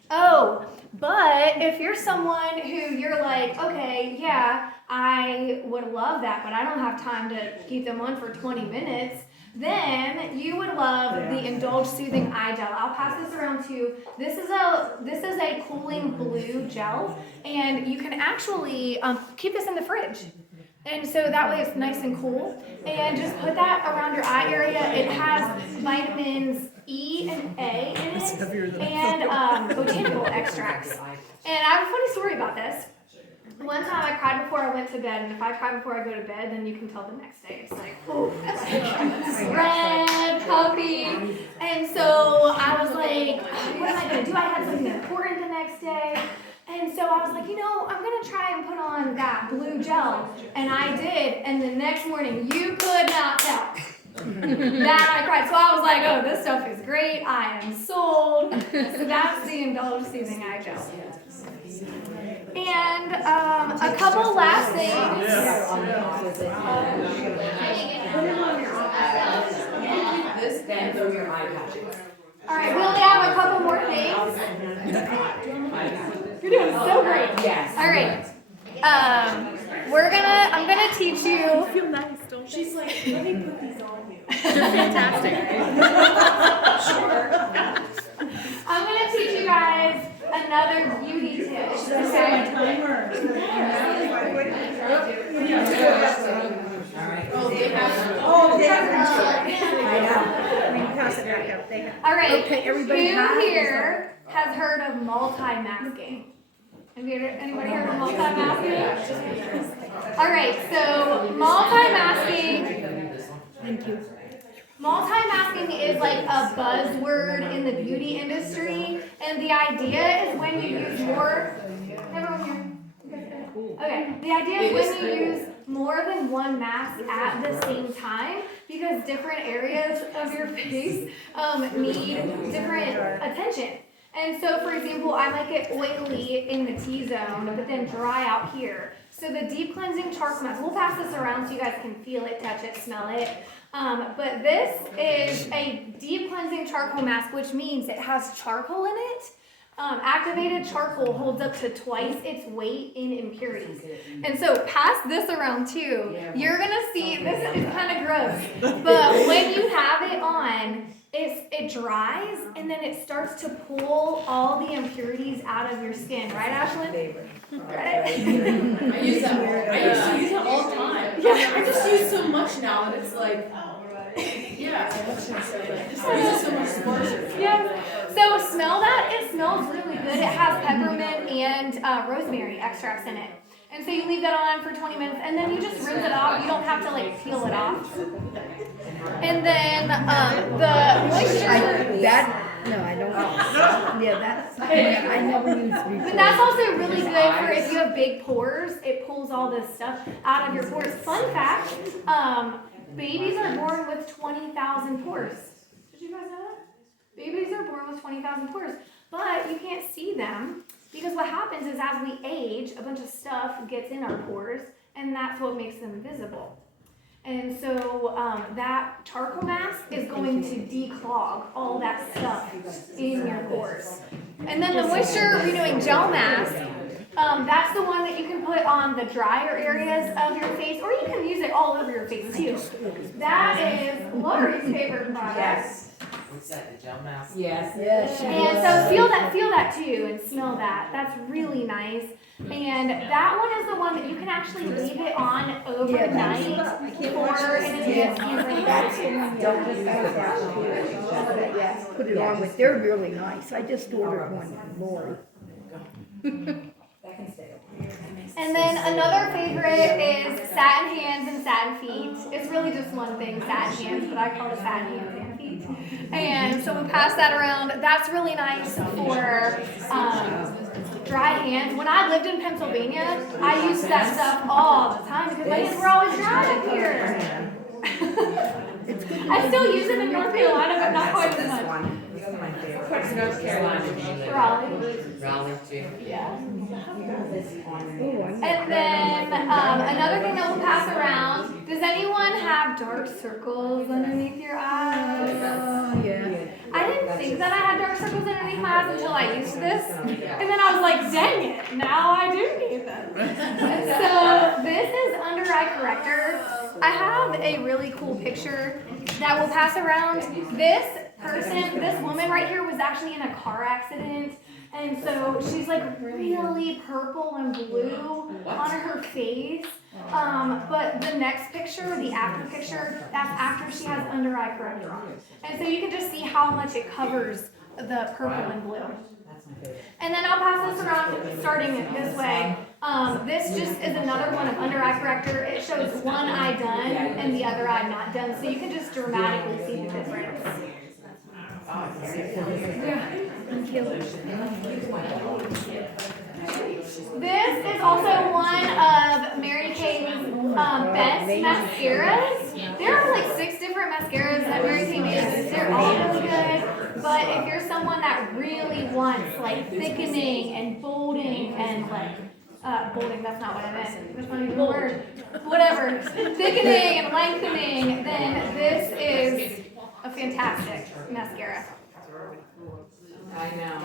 but if you're someone who you're like, okay, yeah, I would love that, but I don't have time to keep them on for 20 minutes, then you would love the Indulge Soothing Eye Gel. I'll pass this around too. This is a cooling blue gel, and you can actually keep this in the fridge. And so that way it's nice and cool. And just put that around your eye area. It has vitamins E and A in it, and botanical extracts. And I have a funny story about this. One time I cried before I went to bed, and if I cry before I go to bed, then you can tell the next day. It's like, red puppy. And so I was like, what am I going to do? I had something important the next day. And so I was like, I'm going to try and put on that blue gel. And I did. And the next morning, you could not tell that I cried. So I was like, oh, this stuff is great. I am sold. So that's the Indulge Soothing Eye Gel. And a couple last things. All right, we only have a couple more things. You're doing so great. Yes. All right. I'm gonna teach you. Feel nice, don't you? She's like, let me put these on you. They're fantastic. I'm gonna teach you guys another beauty tip. All right. Okay, everybody Who here has heard of multi-masking? Have you anybody heard of multi-masking? All right, so multi-masking. Thank you. Multi-masking is like a buzzword in the beauty industry, and the idea is when you use more. Everyone here? Okay, the idea is when you use more than one mask at the same time, because different areas of your face need different attention. And so, for example, I like it oily in the T-zone, but then dry out here. So the deep cleansing charcoal mask, we'll pass this around so you guys can feel it, touch it, smell it. But this is a deep cleansing charcoal mask, which means it has charcoal in it. Activated charcoal holds up to twice its weight in impurities. And so pass this around too. You're gonna see, this is kind of gross, but when you have it on, it dries and then it starts to pull all the impurities out of your skin. Right, Ashlyn? Right? I use that. I used to use it all the time. Yeah. I just use so much now that it's like, yeah. I just use it so much sparser. Yeah. So smell that. It smells really good. It has peppermint and rosemary extracts in it. And so you leave that on for 20 minutes, and then you just rinse it off. You don't have to like peel it off. And then the moisture. No, I don't. Yeah, that's. I never used before. But that's also really good for if you have big pores. It pulls all this stuff out of your pores. Fun fact: babies are born with 20,000 pores. Did you guys know that? Babies are born with 20,000 pores, but you can't see them because what happens is as we age, a bunch of stuff gets in our pores, and that's what makes them visible. And so that charcoal mask is going to declog all that stuff in your pores. And then the moisture renewing gel mask, that's the one that you can put on the drier areas of your face, or you can use it all over your face too. That is Lori's favorite product. Yes. What's that, the gel mask? Yes. Yes. And so feel that too and smell that. That's really nice. And that one is the one that you can actually leave it on overnight for an enhanced That's the one, yeah, put it on with, they're really nice. I just ordered one from Lori. That can stay. And then another favorite is satin hands and satin feet. It's really just one thing, satin hands, but I call it satin hands and feet. And so we pass that around. That's really nice for dry hands. When I lived in Pennsylvania, I used that stuff all the time because my hands were always dry up here. I still use it in North Carolina, but not quite as much. These are my favorite. What's North Carolina? Raleigh. Raleigh too. Yeah. And then another thing that we'll pass around, does anyone have dark circles underneath your eyes? Yeah. I didn't think that I had dark circles underneath my eyes until I used this. And then I was like, dang it, now I do need them. So this is under eye corrector. I have a really cool picture that we'll pass around. This woman right here was actually in a car accident. And so she's like really purple and blue on her face. But the next picture, the after picture, that's after she has under eye corrector on. And so you can just see how much it covers the purple and blue. And then I'll pass this around starting this way. This just is another one of under eye corrector. It shows one eye done and the other eye not done. So you can just dramatically see the difference. This is also one of Mary Kay's best mascaras. There are like 6 different mascaras that Mary Kay uses. They're all really good. But if you're someone that really wants like thickening and bolding and like bolding, that's not what I meant. That's not even the word. Whatever. Thickening and lengthening, then this is a fantastic mascara. I know.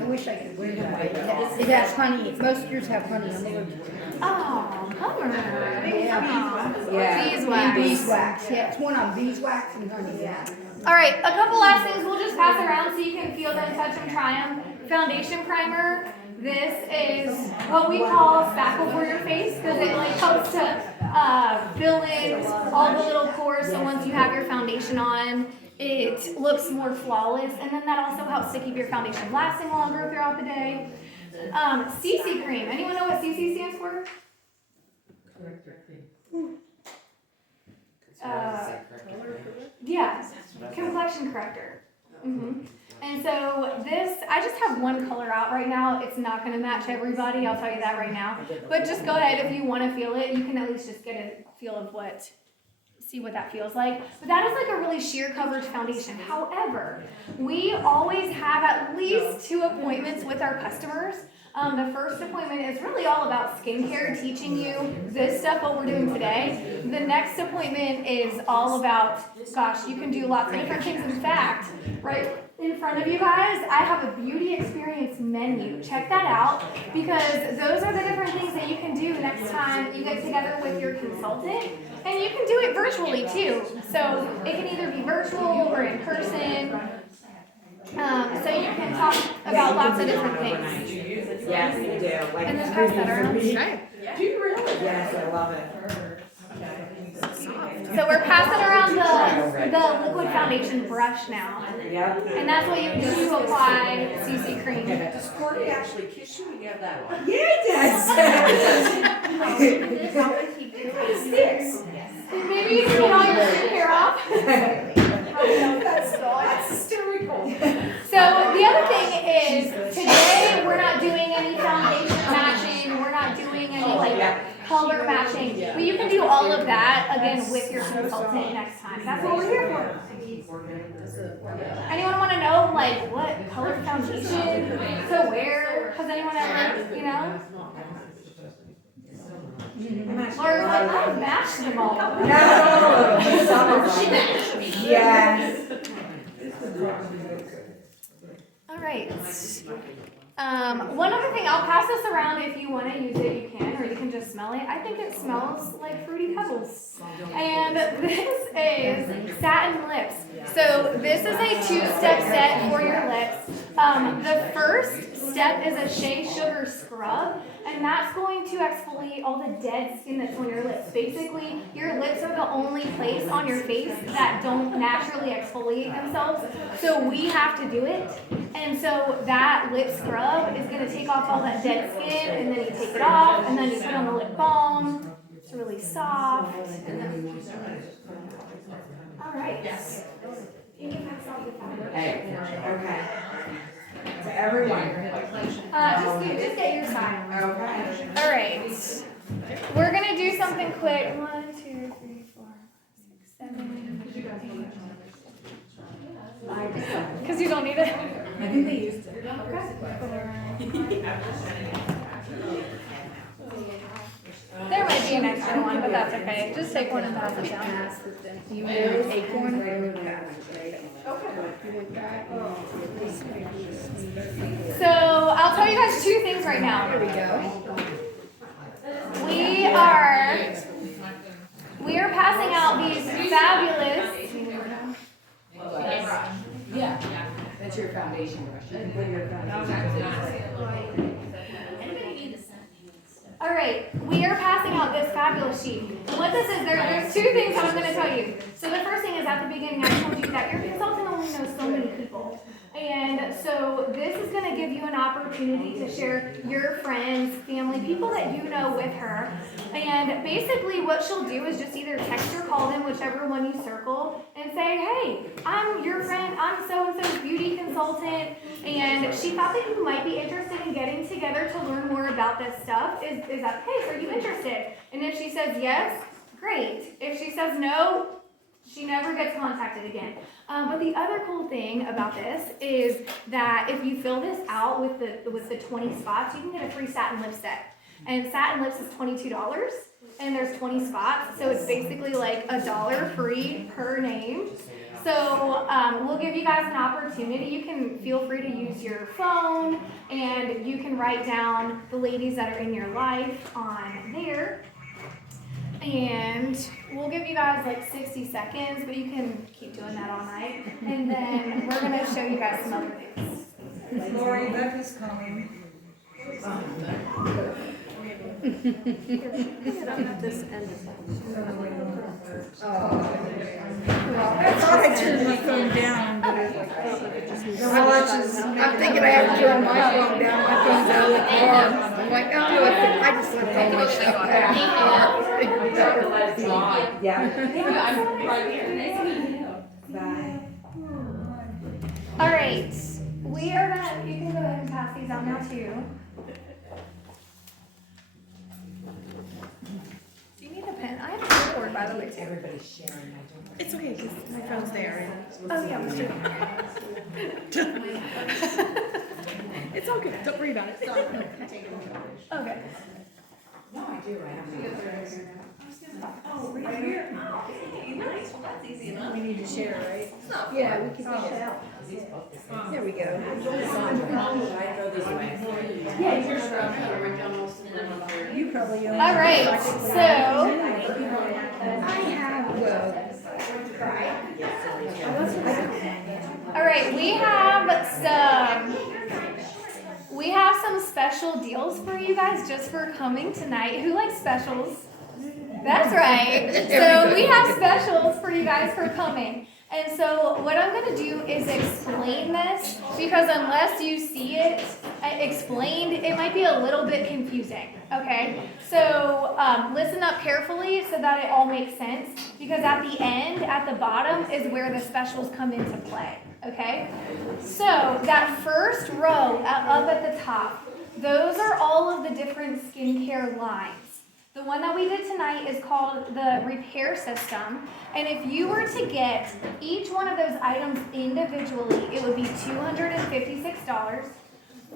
I wish I could wear that. It has honey, most yours have honey. I'm allergic to it. Oh, bummer. Yeah. Beeswax. Beeswax, yeah, it's one on beeswax and honey, yeah. All right, a couple last things we'll just pass around so you can feel them, touch them, try them. Foundation primer. This is what we call spackle for your face because it like helps to fill in all the little pores. So once you have your foundation on, it looks more flawless, and then that also helps to keep your foundation lasting longer throughout the day. CC cream. Anyone know what CC stands for? Yeah, complexion corrector. And so this, I just have one color out right now. It's not going to match everybody. I'll tell you that right now. But just go ahead if you want to feel it. You can at least just get a feel of see what that feels like. But that is like a really sheer coverage foundation. However, we always have at least 2 appointments with our customers. The first appointment is really all about skincare, teaching you this stuff, what we're doing today. The next appointment is all about, gosh, you can do lots of different things. In fact, right in front of you guys, I have a beauty experience menu. Check that out because those are the different things that you can do next time you get together with your consultant. And you can do it virtually too. So it can either be virtual or in person. So you can talk about lots of different things. Yes, you do. Like, And then pass that around. do you really? Yes, I love it. So we're passing around the liquid foundation brush now. Yep. And that's what you do to apply CC cream. Does Courtney actually kiss you when you have that on? Yeah, it does. 6. Maybe you can get all your skincare off. That's hysterical. So the other thing is, today we're not doing any foundation matching, we're not doing any like color matching, but you can do all of that again with your consultant next time. That's what we're here for. Anyone want to know like what color foundation to wear? Has anyone ever, Laura's like, I've matched them all. Not all of them, but some of them. Yes. All right. One other thing, I'll pass this around. If you want to use it, you can, or you can just smell it. I think it smells like Fruity Pebbles. And this is Satin Lips. So this is a 2-step set for your lips. The first step is a shea sugar scrub, and that's going to exfoliate all the dead skin that's on your lips. Basically, your lips are the only place on your face that don't naturally exfoliate themselves, so we have to do it. And so that lip scrub is going to take off all that dead skin, and then you take it off, and then you put on the lip balm. It's really soft. All right. You can pass out the fabric. Okay. To everyone. Just get your side. Okay. All right. We're gonna do something quick. 1, 2, 3, 4, 5, 6, 7. Because you don't need it. I think they used it. There might be an extra one, but that's okay. Just take one and pass it down. You will take one and So I'll tell you guys 2 things right now. Here we go. We are passing out these fabulous. Yeah, that's your foundation brush. You can put your foundation. All right, we are passing out this fabulous sheet. And what this is, there's 2 things I'm going to tell you. So the first thing is, at the beginning I told you that your consultant only knows so many people. And so this is going to give you an opportunity to share your friends, family, people that you know with her. And basically what she'll do is just either text or call them, whichever one you circle, and say, hey, I'm your friend, I'm so-and-so's beauty consultant, and she thought that you might be interested in getting together to learn more about this stuff. Is that the case? Are you interested? And if she says yes, great. If she says no, she never gets contacted again. But the other cool thing about this is that if you fill this out with the 20 spots, you can get a free satin lip set. And satin lips is $22, and there's 20 spots, so it's basically like $1 free per name. So we'll give you guys an opportunity. You can feel free to use your phone, and you can write down the ladies that are in your life on there. And we'll give you guys like 60 seconds, but you can keep doing that all night. And then we're going to show you guys some other things. Lori, Beth is coming. This end. I thought I turned my phone down, but I'm thinking I have to turn my phone down. My phone's out of the car. I'm like, oh, I just left all my stuff out of the car. Yeah. Bye. All right. We are going to, you can go ahead and pass these out now too. Do you need a pen? I have a clipboard, by the way, too. Everybody's sharing. I don't. It's okay, because my phone's there. Oh, yeah, let's do it. It's all good. Don't worry about it. Okay. No, I do. I have. Oh, right here. Oh, okay, nice. Well, that's easy enough. We need to share, right? Yeah, we can share. There we go. Should I throw these away? Yeah, you're You probably own. All right, so I have, all right, we have some special deals for you guys just for coming tonight. Who likes specials? That's right. So we have specials for you guys for coming. And so what I'm going to do is explain this, because unless you see it explained, it might be a little bit confusing, okay? So listen up carefully so that it all makes sense, because at the end, at the bottom, is where the specials come into play, okay? So that first row up at the top, those are all of the different skincare lines. The one that we did tonight is called the Repair System, and if you were to get each one of those items individually, it would be $256.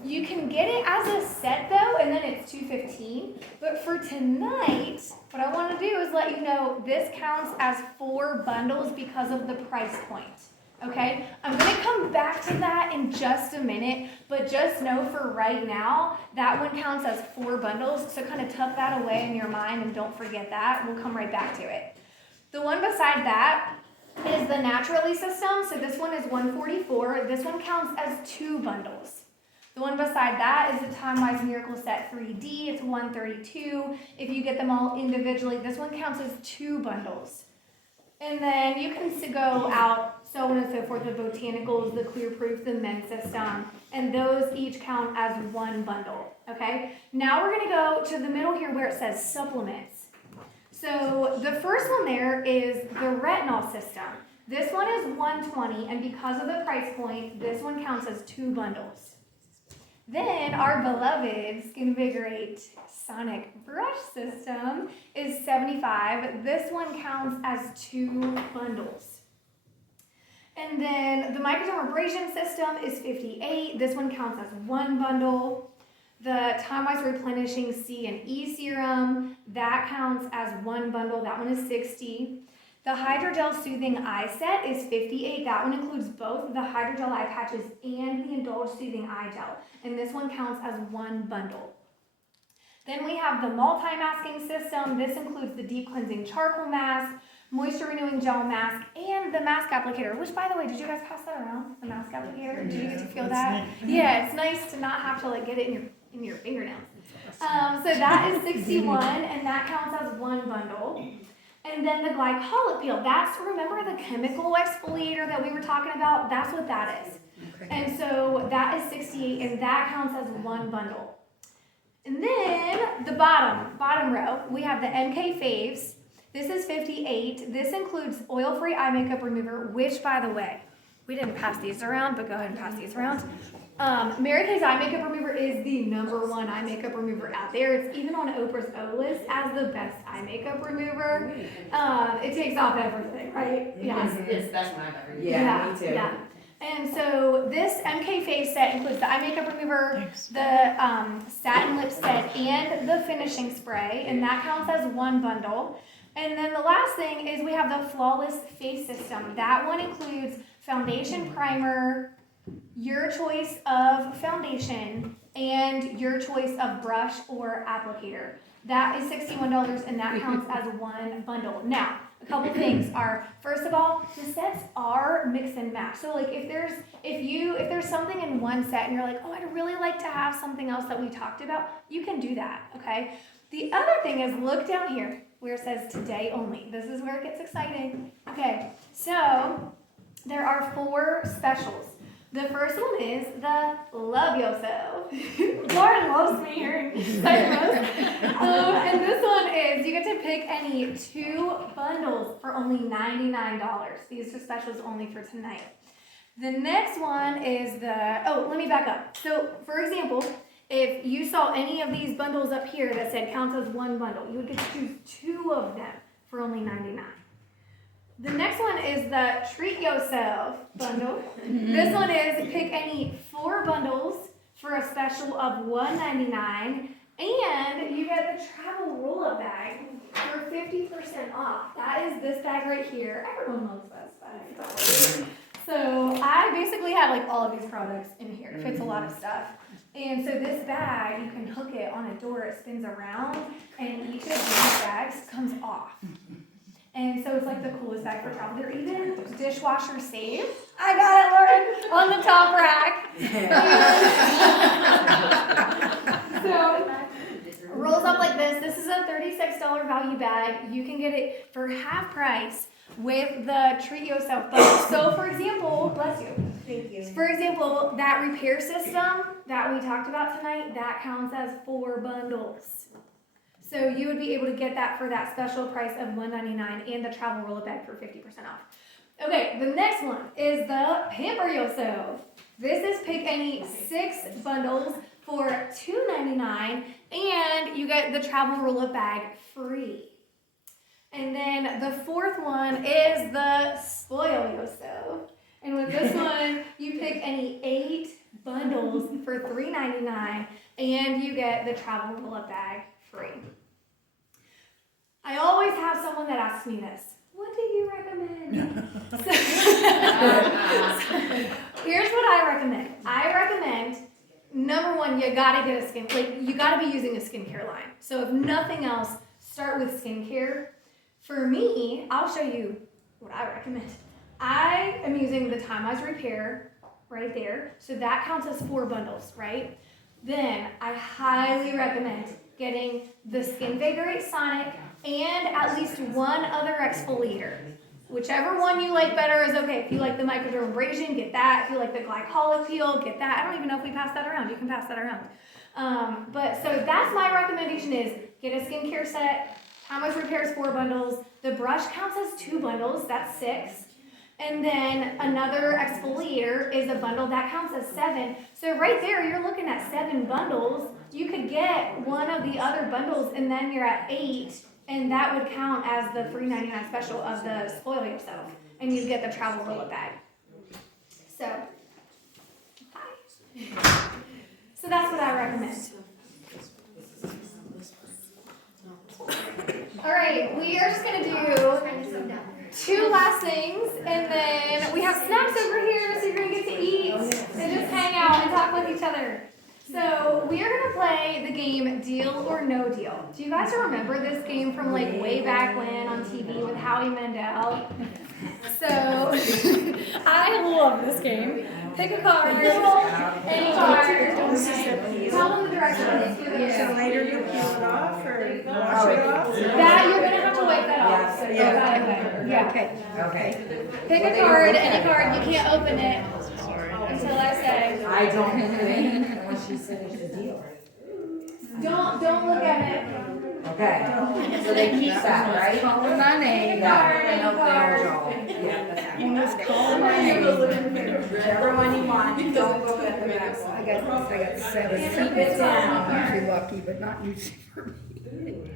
You can get it as a set though, and then it's $2.15. But for tonight, what I want to do is let you know this counts as 4 bundles because of the price point. Okay? I'm going to come back to that in just a minute, but just know for right now, that one counts as 4 bundles. So kind of tuck that away in your mind and don't forget that. We'll come right back to it. The one beside that is the Naturally system. So this one is $144. This one counts as 2 bundles. The one beside that is the Time-Wise Miracle Set 3D. It's $132. If you get them all individually, this one counts as 2 bundles. And then you can go out, so on and so forth, the Botanicals, the Clear Proof, the Men's System, and those each count as 1 bundle, okay? Now we're gonna go to the middle here where it says supplements. So the first one there is the Retinol system. This one is $120, and because of the price point, this one counts as 2 bundles. Then our beloved Skinvigorate Sonic Brush System is $75. This one counts as 2 bundles. And then the Microdermabrasion System is $58. This one counts as 1 bundle. The Time-Wise Replenishing C and E Serum, that counts as 1 bundle. That one is $60. The Hydrogel Soothing Eye Set is $58. That one includes both the Hydrogel eye patches and the Indulge Soothing Eye Gel. And this one counts as 1 bundle. Then we have the Multi-Masking System. This includes the Deep Cleansing Charcoal Mask, Moisture Renewing Gel Mask, and the Mask Applicator. Which, by the way, did you guys pass that around? The Mask Applicator? Did you get to feel that? Yeah, it's nice to not have to get it in your fingernails. So that is $61, and that counts as 1 bundle. And then the glycolic peel, remember the chemical exfoliator that we were talking about? That's what that is. Okay. And so that is $68, and that counts as 1 bundle. And then the bottom row, we have the MK Faves. This is $58. This includes oil-free eye makeup remover, which, by the way, we didn't pass these around, but go ahead and pass these around. Mary Kay's eye makeup remover is the #1 eye makeup remover out there. It's even on Oprah's O list as the best eye makeup remover. It takes off everything, right? Yeah. It's the best one I've ever used. Yeah, me too. Yeah. And so this MK Face set includes the eye makeup remover, the satin lip set, and the finishing spray, and that counts as 1 bundle. And then the last thing is we have the Flawless Face System. That one includes foundation primer, your choice of foundation, and your choice of brush or applicator. That is $61, and that counts as 1 bundle. Now, a couple things are, first of all, the sets are mix and match. So if there's something in one set and you're like, oh, I'd really like to have something else that we talked about, you can do that, okay? The other thing is, look down here where it says today only. This is where it gets exciting. Okay, so there are 4 specials. The first one is the Love Yourself. Lauren loves me hearing excitement. And this one is, you get to pick any 2 bundles for only $99. These are specials only for tonight. The next one is let me back up. So, for example, if you saw any of these bundles up here that said counts as 1 bundle, you would get to choose 2 of them for only $99. The next one is the Treat Yourself bundle. This one is pick any 4 bundles for a special of $199, and you get the travel roll-up bag for 50% off. That is this bag right here. Everyone loves this bag. So I basically have all of these products in here. It fits a lot of stuff. And so this bag, you can hook it on a door, it spins around, and each of these bags comes off. And so it's the coolest bag for travel. They're even dishwasher safe. I got it, Lauren, on the top rack. So rolls up like this. This is a $36 value bag. You can get it for half price with the Treat Yourself bundle. So for example, bless you. Thank you. For example, that repair system that we talked about tonight, that counts as 4 bundles. So you would be able to get that for that special price of $199 and the travel roll-up bag for 50% off. Okay, the next one is the Pamper Yourself. This is pick any 6 bundles for $299, and you get the travel roll-up bag free. And then the 4th one is the Spoil Yourself. And with this one, you pick any 8 bundles for $3.99, and you get the travel roll-up bag free. I always have someone that asks me this. What do you recommend? So, here's what I recommend. I recommend, number one, you gotta get you gotta be using a skincare line. So if nothing else, start with skincare. For me, I'll show you what I recommend. I am using the Time Wise Repair right there. So that counts as 4 bundles, right? Then I highly recommend getting the Skin Vigorate Sonic and at least one other exfoliator. Whichever one you like better is okay. If you like the microdermabrasion, get that. If you like the glycolic peel, get that. I don't even know if we pass that around. You can pass that around. But so that's my recommendation is get a skincare set. Time Wise Repairs 4 bundles. The brush counts as 2 bundles. That's 6. And then another exfoliator is a bundle that counts as 7. So right there, you're looking at 7 bundles. You could get one of the other bundles and then you're at 8. And that would count as the $3.99 special of the Spoil Yourself. And you get the travel roll-up bag. So, hi. So that's what I recommend. All right, we are just going to do 2 last things. And then we have snacks over here, so you're going to get to eat and just hang out and talk with each other. So we are going to play the game Deal or No Deal. Do you guys remember this game from like way back when on TV with Howie Mandel? So I love this game. Pick a card, any card. Tell them the directions. So later you peel it off or wash it off? That you're going to have to wipe that off. So yeah. Okay. Pick a card, any card. You can't open it until I say. I don't think unless she said it's a deal. Don't look at it. Okay. So they keep that, right? Call her my name. You must call her my name. Whichever one you want, don't look at the back I side. got 7 secrets. Usually lucky, but not usually for me.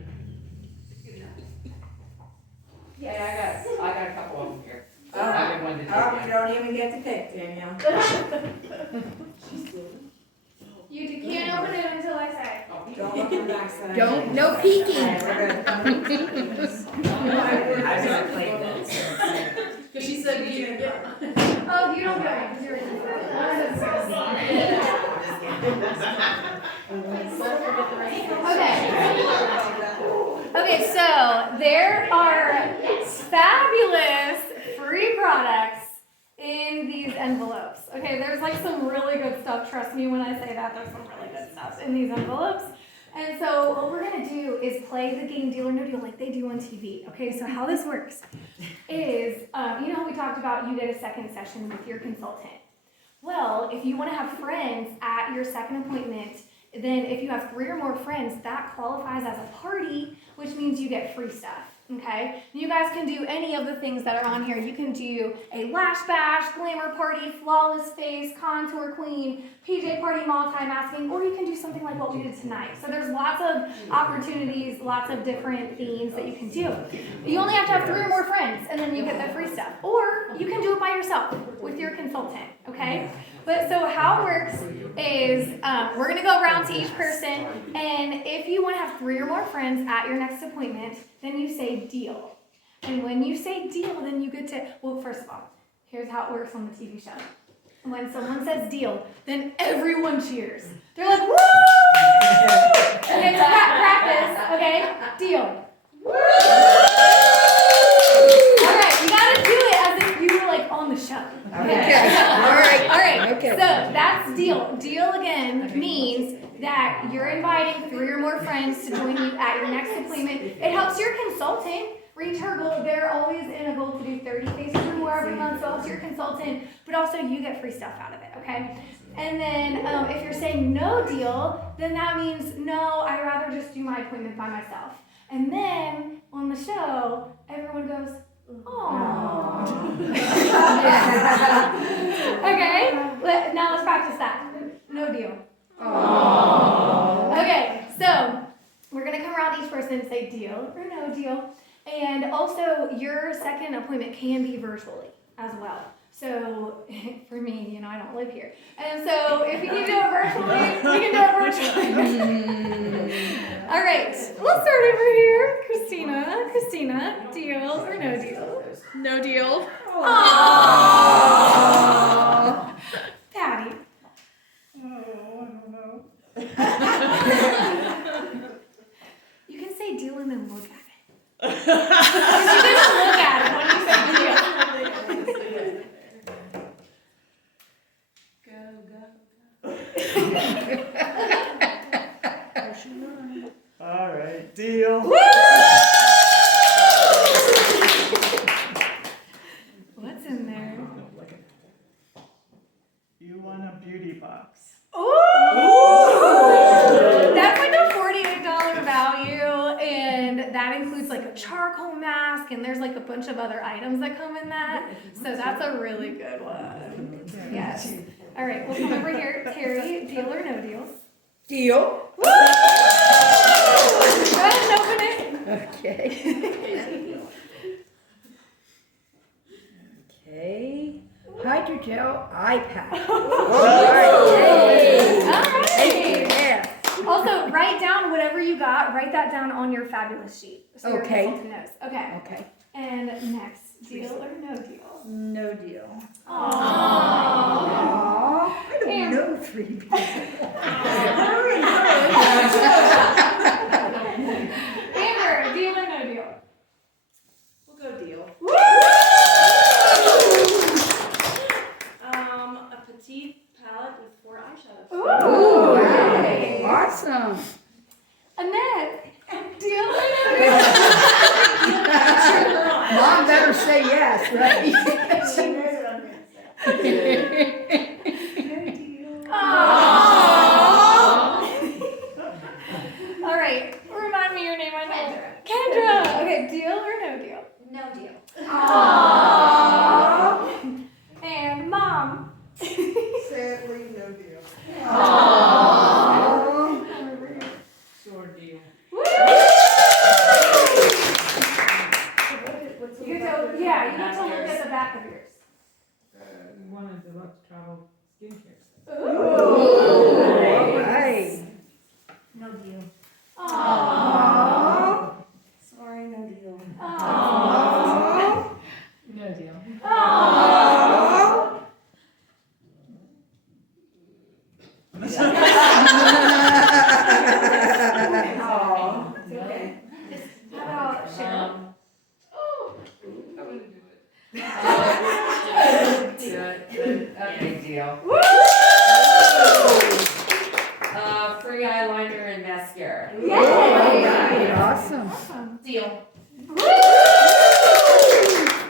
Hey, I got a couple of them here. Oh, I've been wanting to oh, take you don't even get to pick, Danielle. You can't open it until I say. Don't look at the back side. Don't, no peeking. We're good. I've never played this. Because she said you didn't get one. Oh, you don't get it because you're in Okay, so there are fabulous free products in these envelopes. Okay, there's like some really good stuff. Trust me when I say that, there's some really good stuff in these envelopes. And so what we're gonna do is play the game Deal or No Deal like they do on TV. Okay, so how this works is, you know how we talked about you get a second session with your consultant? Well, if you wanna have friends at your second appointment, then if you have 3 or more friends, that qualifies as a party, which means you get free stuff. Okay, you guys can do any of the things that are on here. You can do a lash bash, glamour party, flawless face, contour queen, PJ party, multi-masking, or you can do something like what we did tonight. So there's lots of opportunities, lots of different themes that you can do. You only have to have 3 or more friends, and then you get the free stuff. Or you can do it by yourself with your consultant, okay? But so how it works is we're going to go around to each person, and if you want to have 3 or more friends at your next appointment, then you say deal. And when you say deal, then you get to, well, first of all, here's how it works on the TV show. When someone says deal, then everyone cheers. They're like, woo! Okay, so practice, okay? Deal. All right, you got to do it as if you were like on the show. Okay. All right. Okay. So that's deal. Deal again means that you're inviting 3 or more friends to join you at your next appointment. It helps your consultant reach her goal. They're always in a goal to do 30 faces or more every month, so it helps your consultant, but also you get free stuff out of it, okay? And then if you're saying no deal, then that means no, I'd rather just do my appointment by myself. And then on the show, everyone goes, aww. Okay, now let's practice that. No deal. Aww. Okay, so we're gonna come around each person and say deal or no deal. And also your second appointment can be virtually as well. So for me, I don't live here. And so if we can do it virtually, we can do it virtually. All right, we'll start over here. Christina, deal or no deal? No deal. Aww. Patty. You can say deal and then look at it. You just look at it when you say deal. All right, deal. What's in there? You want a beauty box. Ooh! That's like a $48 value, and that includes like a charcoal mask, and there's like a bunch of other items that come in that. So that's a really good one. Yes. All right, we'll come over here. Terry, deal or no deal? Deal. Woo! Go ahead and open it. Okay. Okay. Hydrogel eye patch. All right. Yeah. Also, write down whatever you got. Write that down on your fabulous sheet. So your Okay. consultant knows. Okay. Okay. And next, deal or no deal? No deal. Aww. Aww. I don't know 3 people. Amber, deal or no deal? We'll go deal. Woo! A petite palette with 4 eyeshadows. Ooh. Wow. Awesome. Annette, deal or no deal? Mom better say yes, right? Aww. All right, remind me your name. I know. Kendra. Okay, deal or no deal? No deal. Aww. And Mom. Sadly, no deal. Aww. Sure deal. Woo! You get to, yeah, you get to look at the back of yours. One of the Lux Travel skincare. All right. No deal. Aww. Sorry, no deal. Aww. No deal. Aww. How about Cheryl? Okay, deal. Woo! Free eyeliner and mascara. Yay! All right. Awesome. Deal. Woo!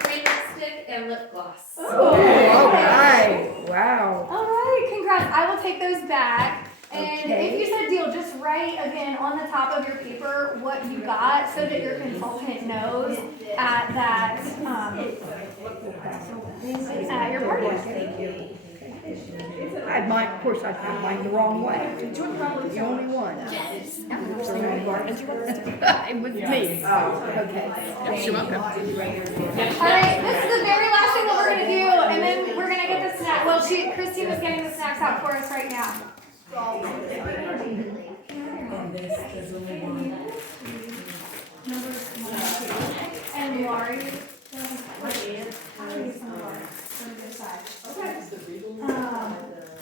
Free lipstick and lip gloss. Ooh. All right. Wow. All right, congrats. I will take those back. And Okay. if you said deal, just write again on the top of your paper what you got so that your consultant knows at that at your party. I had mine, of course, I found mine the wrong way. The only one. It was me. Okay. You're welcome. All right, this is the very last thing that we're gonna do, and then we're gonna get the snack. Well, Christina's getting the snacks out for us right now. And Laurie.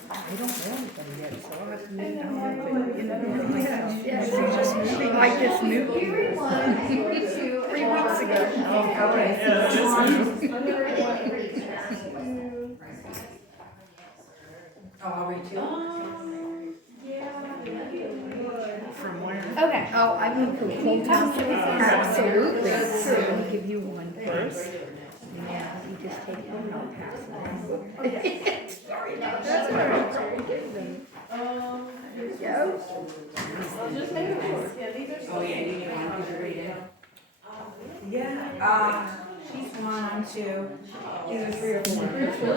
I don't know anybody yet, so I'll have to meet them. Yeah, she's just moving like this movie. 3 weeks ago. Oh, I'll read you. From where? Okay. Oh, I moved from Cold Township. Absolutely. So let me give you one first. Yeah, you just take one and I'll pass it on. Sorry about that. That's all right. There you go. Just make it nice. Yeah, these are so. Oh, yeah, you want to read it? Yeah, she's 1, I'm 2. These are 3 or 4.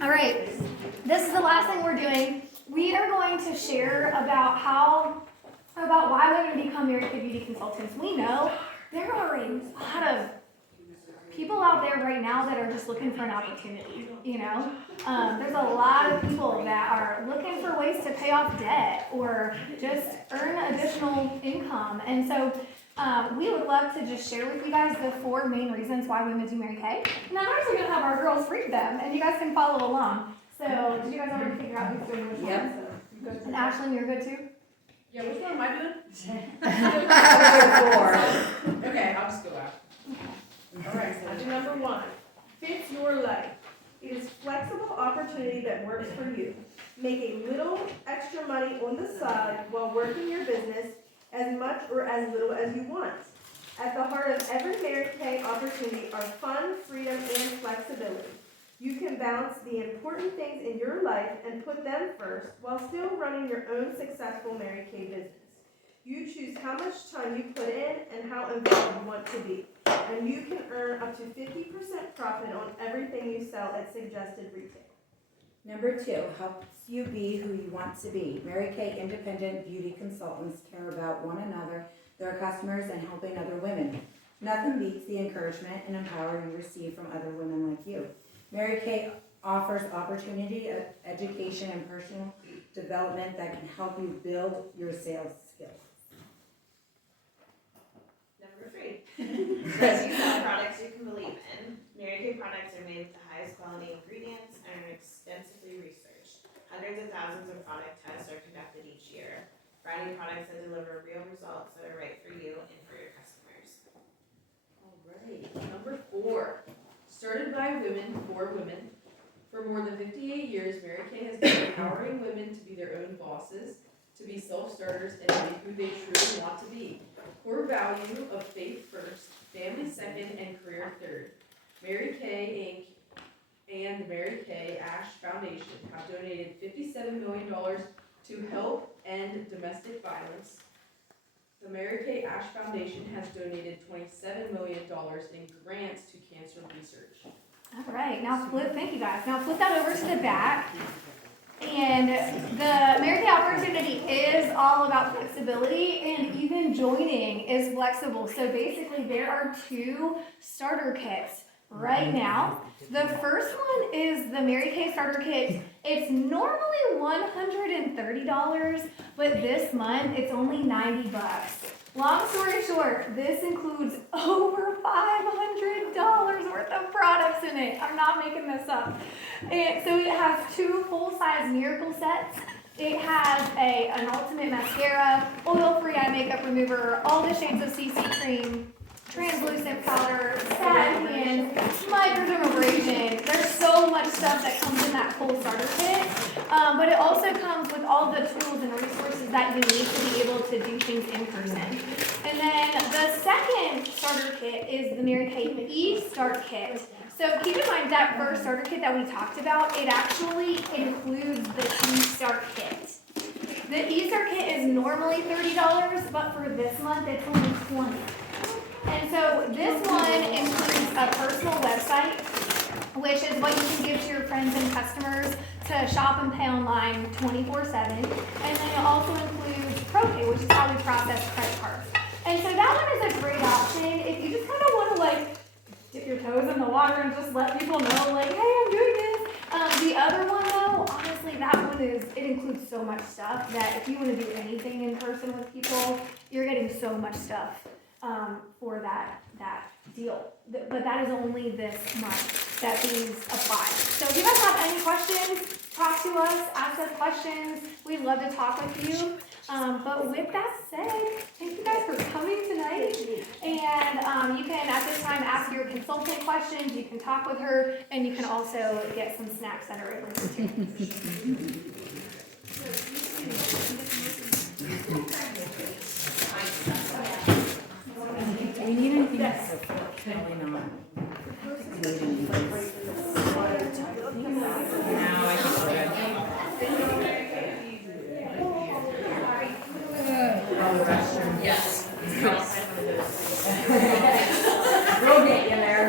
All right. This is the last thing we're doing. We are going to share about why women become Mary Kay beauty consultants. We know there are a lot of people out there right now that are just looking for an opportunity, you know? There's a lot of people that are looking for ways to pay off debt or just earn additional income. And so we would love to just share with you guys the 4 main reasons why women do Mary Kay. And I'm actually going to have our girls read them, and you guys can follow along. So did you guys already figure out who's doing which one? Yep. And Ashlyn, you're good too? Yeah, which one am I doing? Okay, I'll just go out. Alright, so item number 1, fits your life. It is flexible opportunity that works for you. Make a little extra money on the side while working your business as much or as little as you want. At the heart of every Mary Kay opportunity are fun, freedom, and flexibility. You can balance the important things in your life and put them first while still running your own successful Mary Kay business. You choose how much time you put in and how involved you want to be. And you can earn up to 50% profit on everything you sell at suggested retail. Number 2, helps you be who you want to be. Mary Kay independent beauty consultants care about one another, their customers, and helping other women. Nothing beats the encouragement and empowerment you receive from other women like you. Mary Kay offers opportunity, education, and personal development that can help you build your sales skills. Number 3, does you sell products you can believe in? Mary Kay products are made with the highest quality ingredients and are extensively researched. Hundreds of thousands of product tests are conducted each year. Finding products that deliver real results that are right for you and for your customers. Alright, number 4. Started by women for women. For more than 58 years, Mary Kay has been empowering women to be their own bosses, to be self-starters, and to be who they truly want to be. Core value of faith first, family second, and career third. Mary Kay Inc. and the Mary Kay Ash Foundation have donated $57 million to help end domestic violence. The Mary Kay Ash Foundation has donated $27 million in grants to cancer research. All right, now flip, thank you guys. Now flip that over to the back. And the Mary Kay opportunity is all about flexibility, and even joining is flexible. So basically there are 2 starter kits right now. The first one is the Mary Kay starter kit. It's normally $130, but this month it's only $90. Long story short, this includes over $500 worth of products in it. I'm not making this up. And so it has 2 full-size Miracle sets. It has an ultimate mascara, oil-free eye makeup remover, all the shades of CC cream, translucent powder, satin pins, microdermabrasion. There's so much stuff that comes in that full starter kit, but it also comes with all the tools and resources that you need to be able to do things in person. And then the second starter kit is the Mary Kay E-Start Kit. So keep in mind that first starter kit that we talked about, it actually includes the E-Start Kit. The E-Start Kit is normally $30, but for this month it's only $20. And so this one includes a personal website, which is what you can give to your friends and customers to shop and pay online 24/7. And then it also includes ProPay, which is how we process credit cards. And so that one is a great option if you just kind of want to like dip your toes in the water and just let people know like, hey, I'm doing this. The other one though, honestly, that one it includes so much stuff that if you want to do anything in person with people, you're getting so much stuff for that deal. But that is only this month that these apply. So if you guys have any questions, talk to us, ask us questions. We'd love to talk with you. But with that said, thank you guys for coming tonight. And you can at this time ask your consultant questions. You can talk with her, and you can also get some snacks that are over here too. Do you need anything? Yes. Probably not. No, I think we're good. Yes. We'll get you there.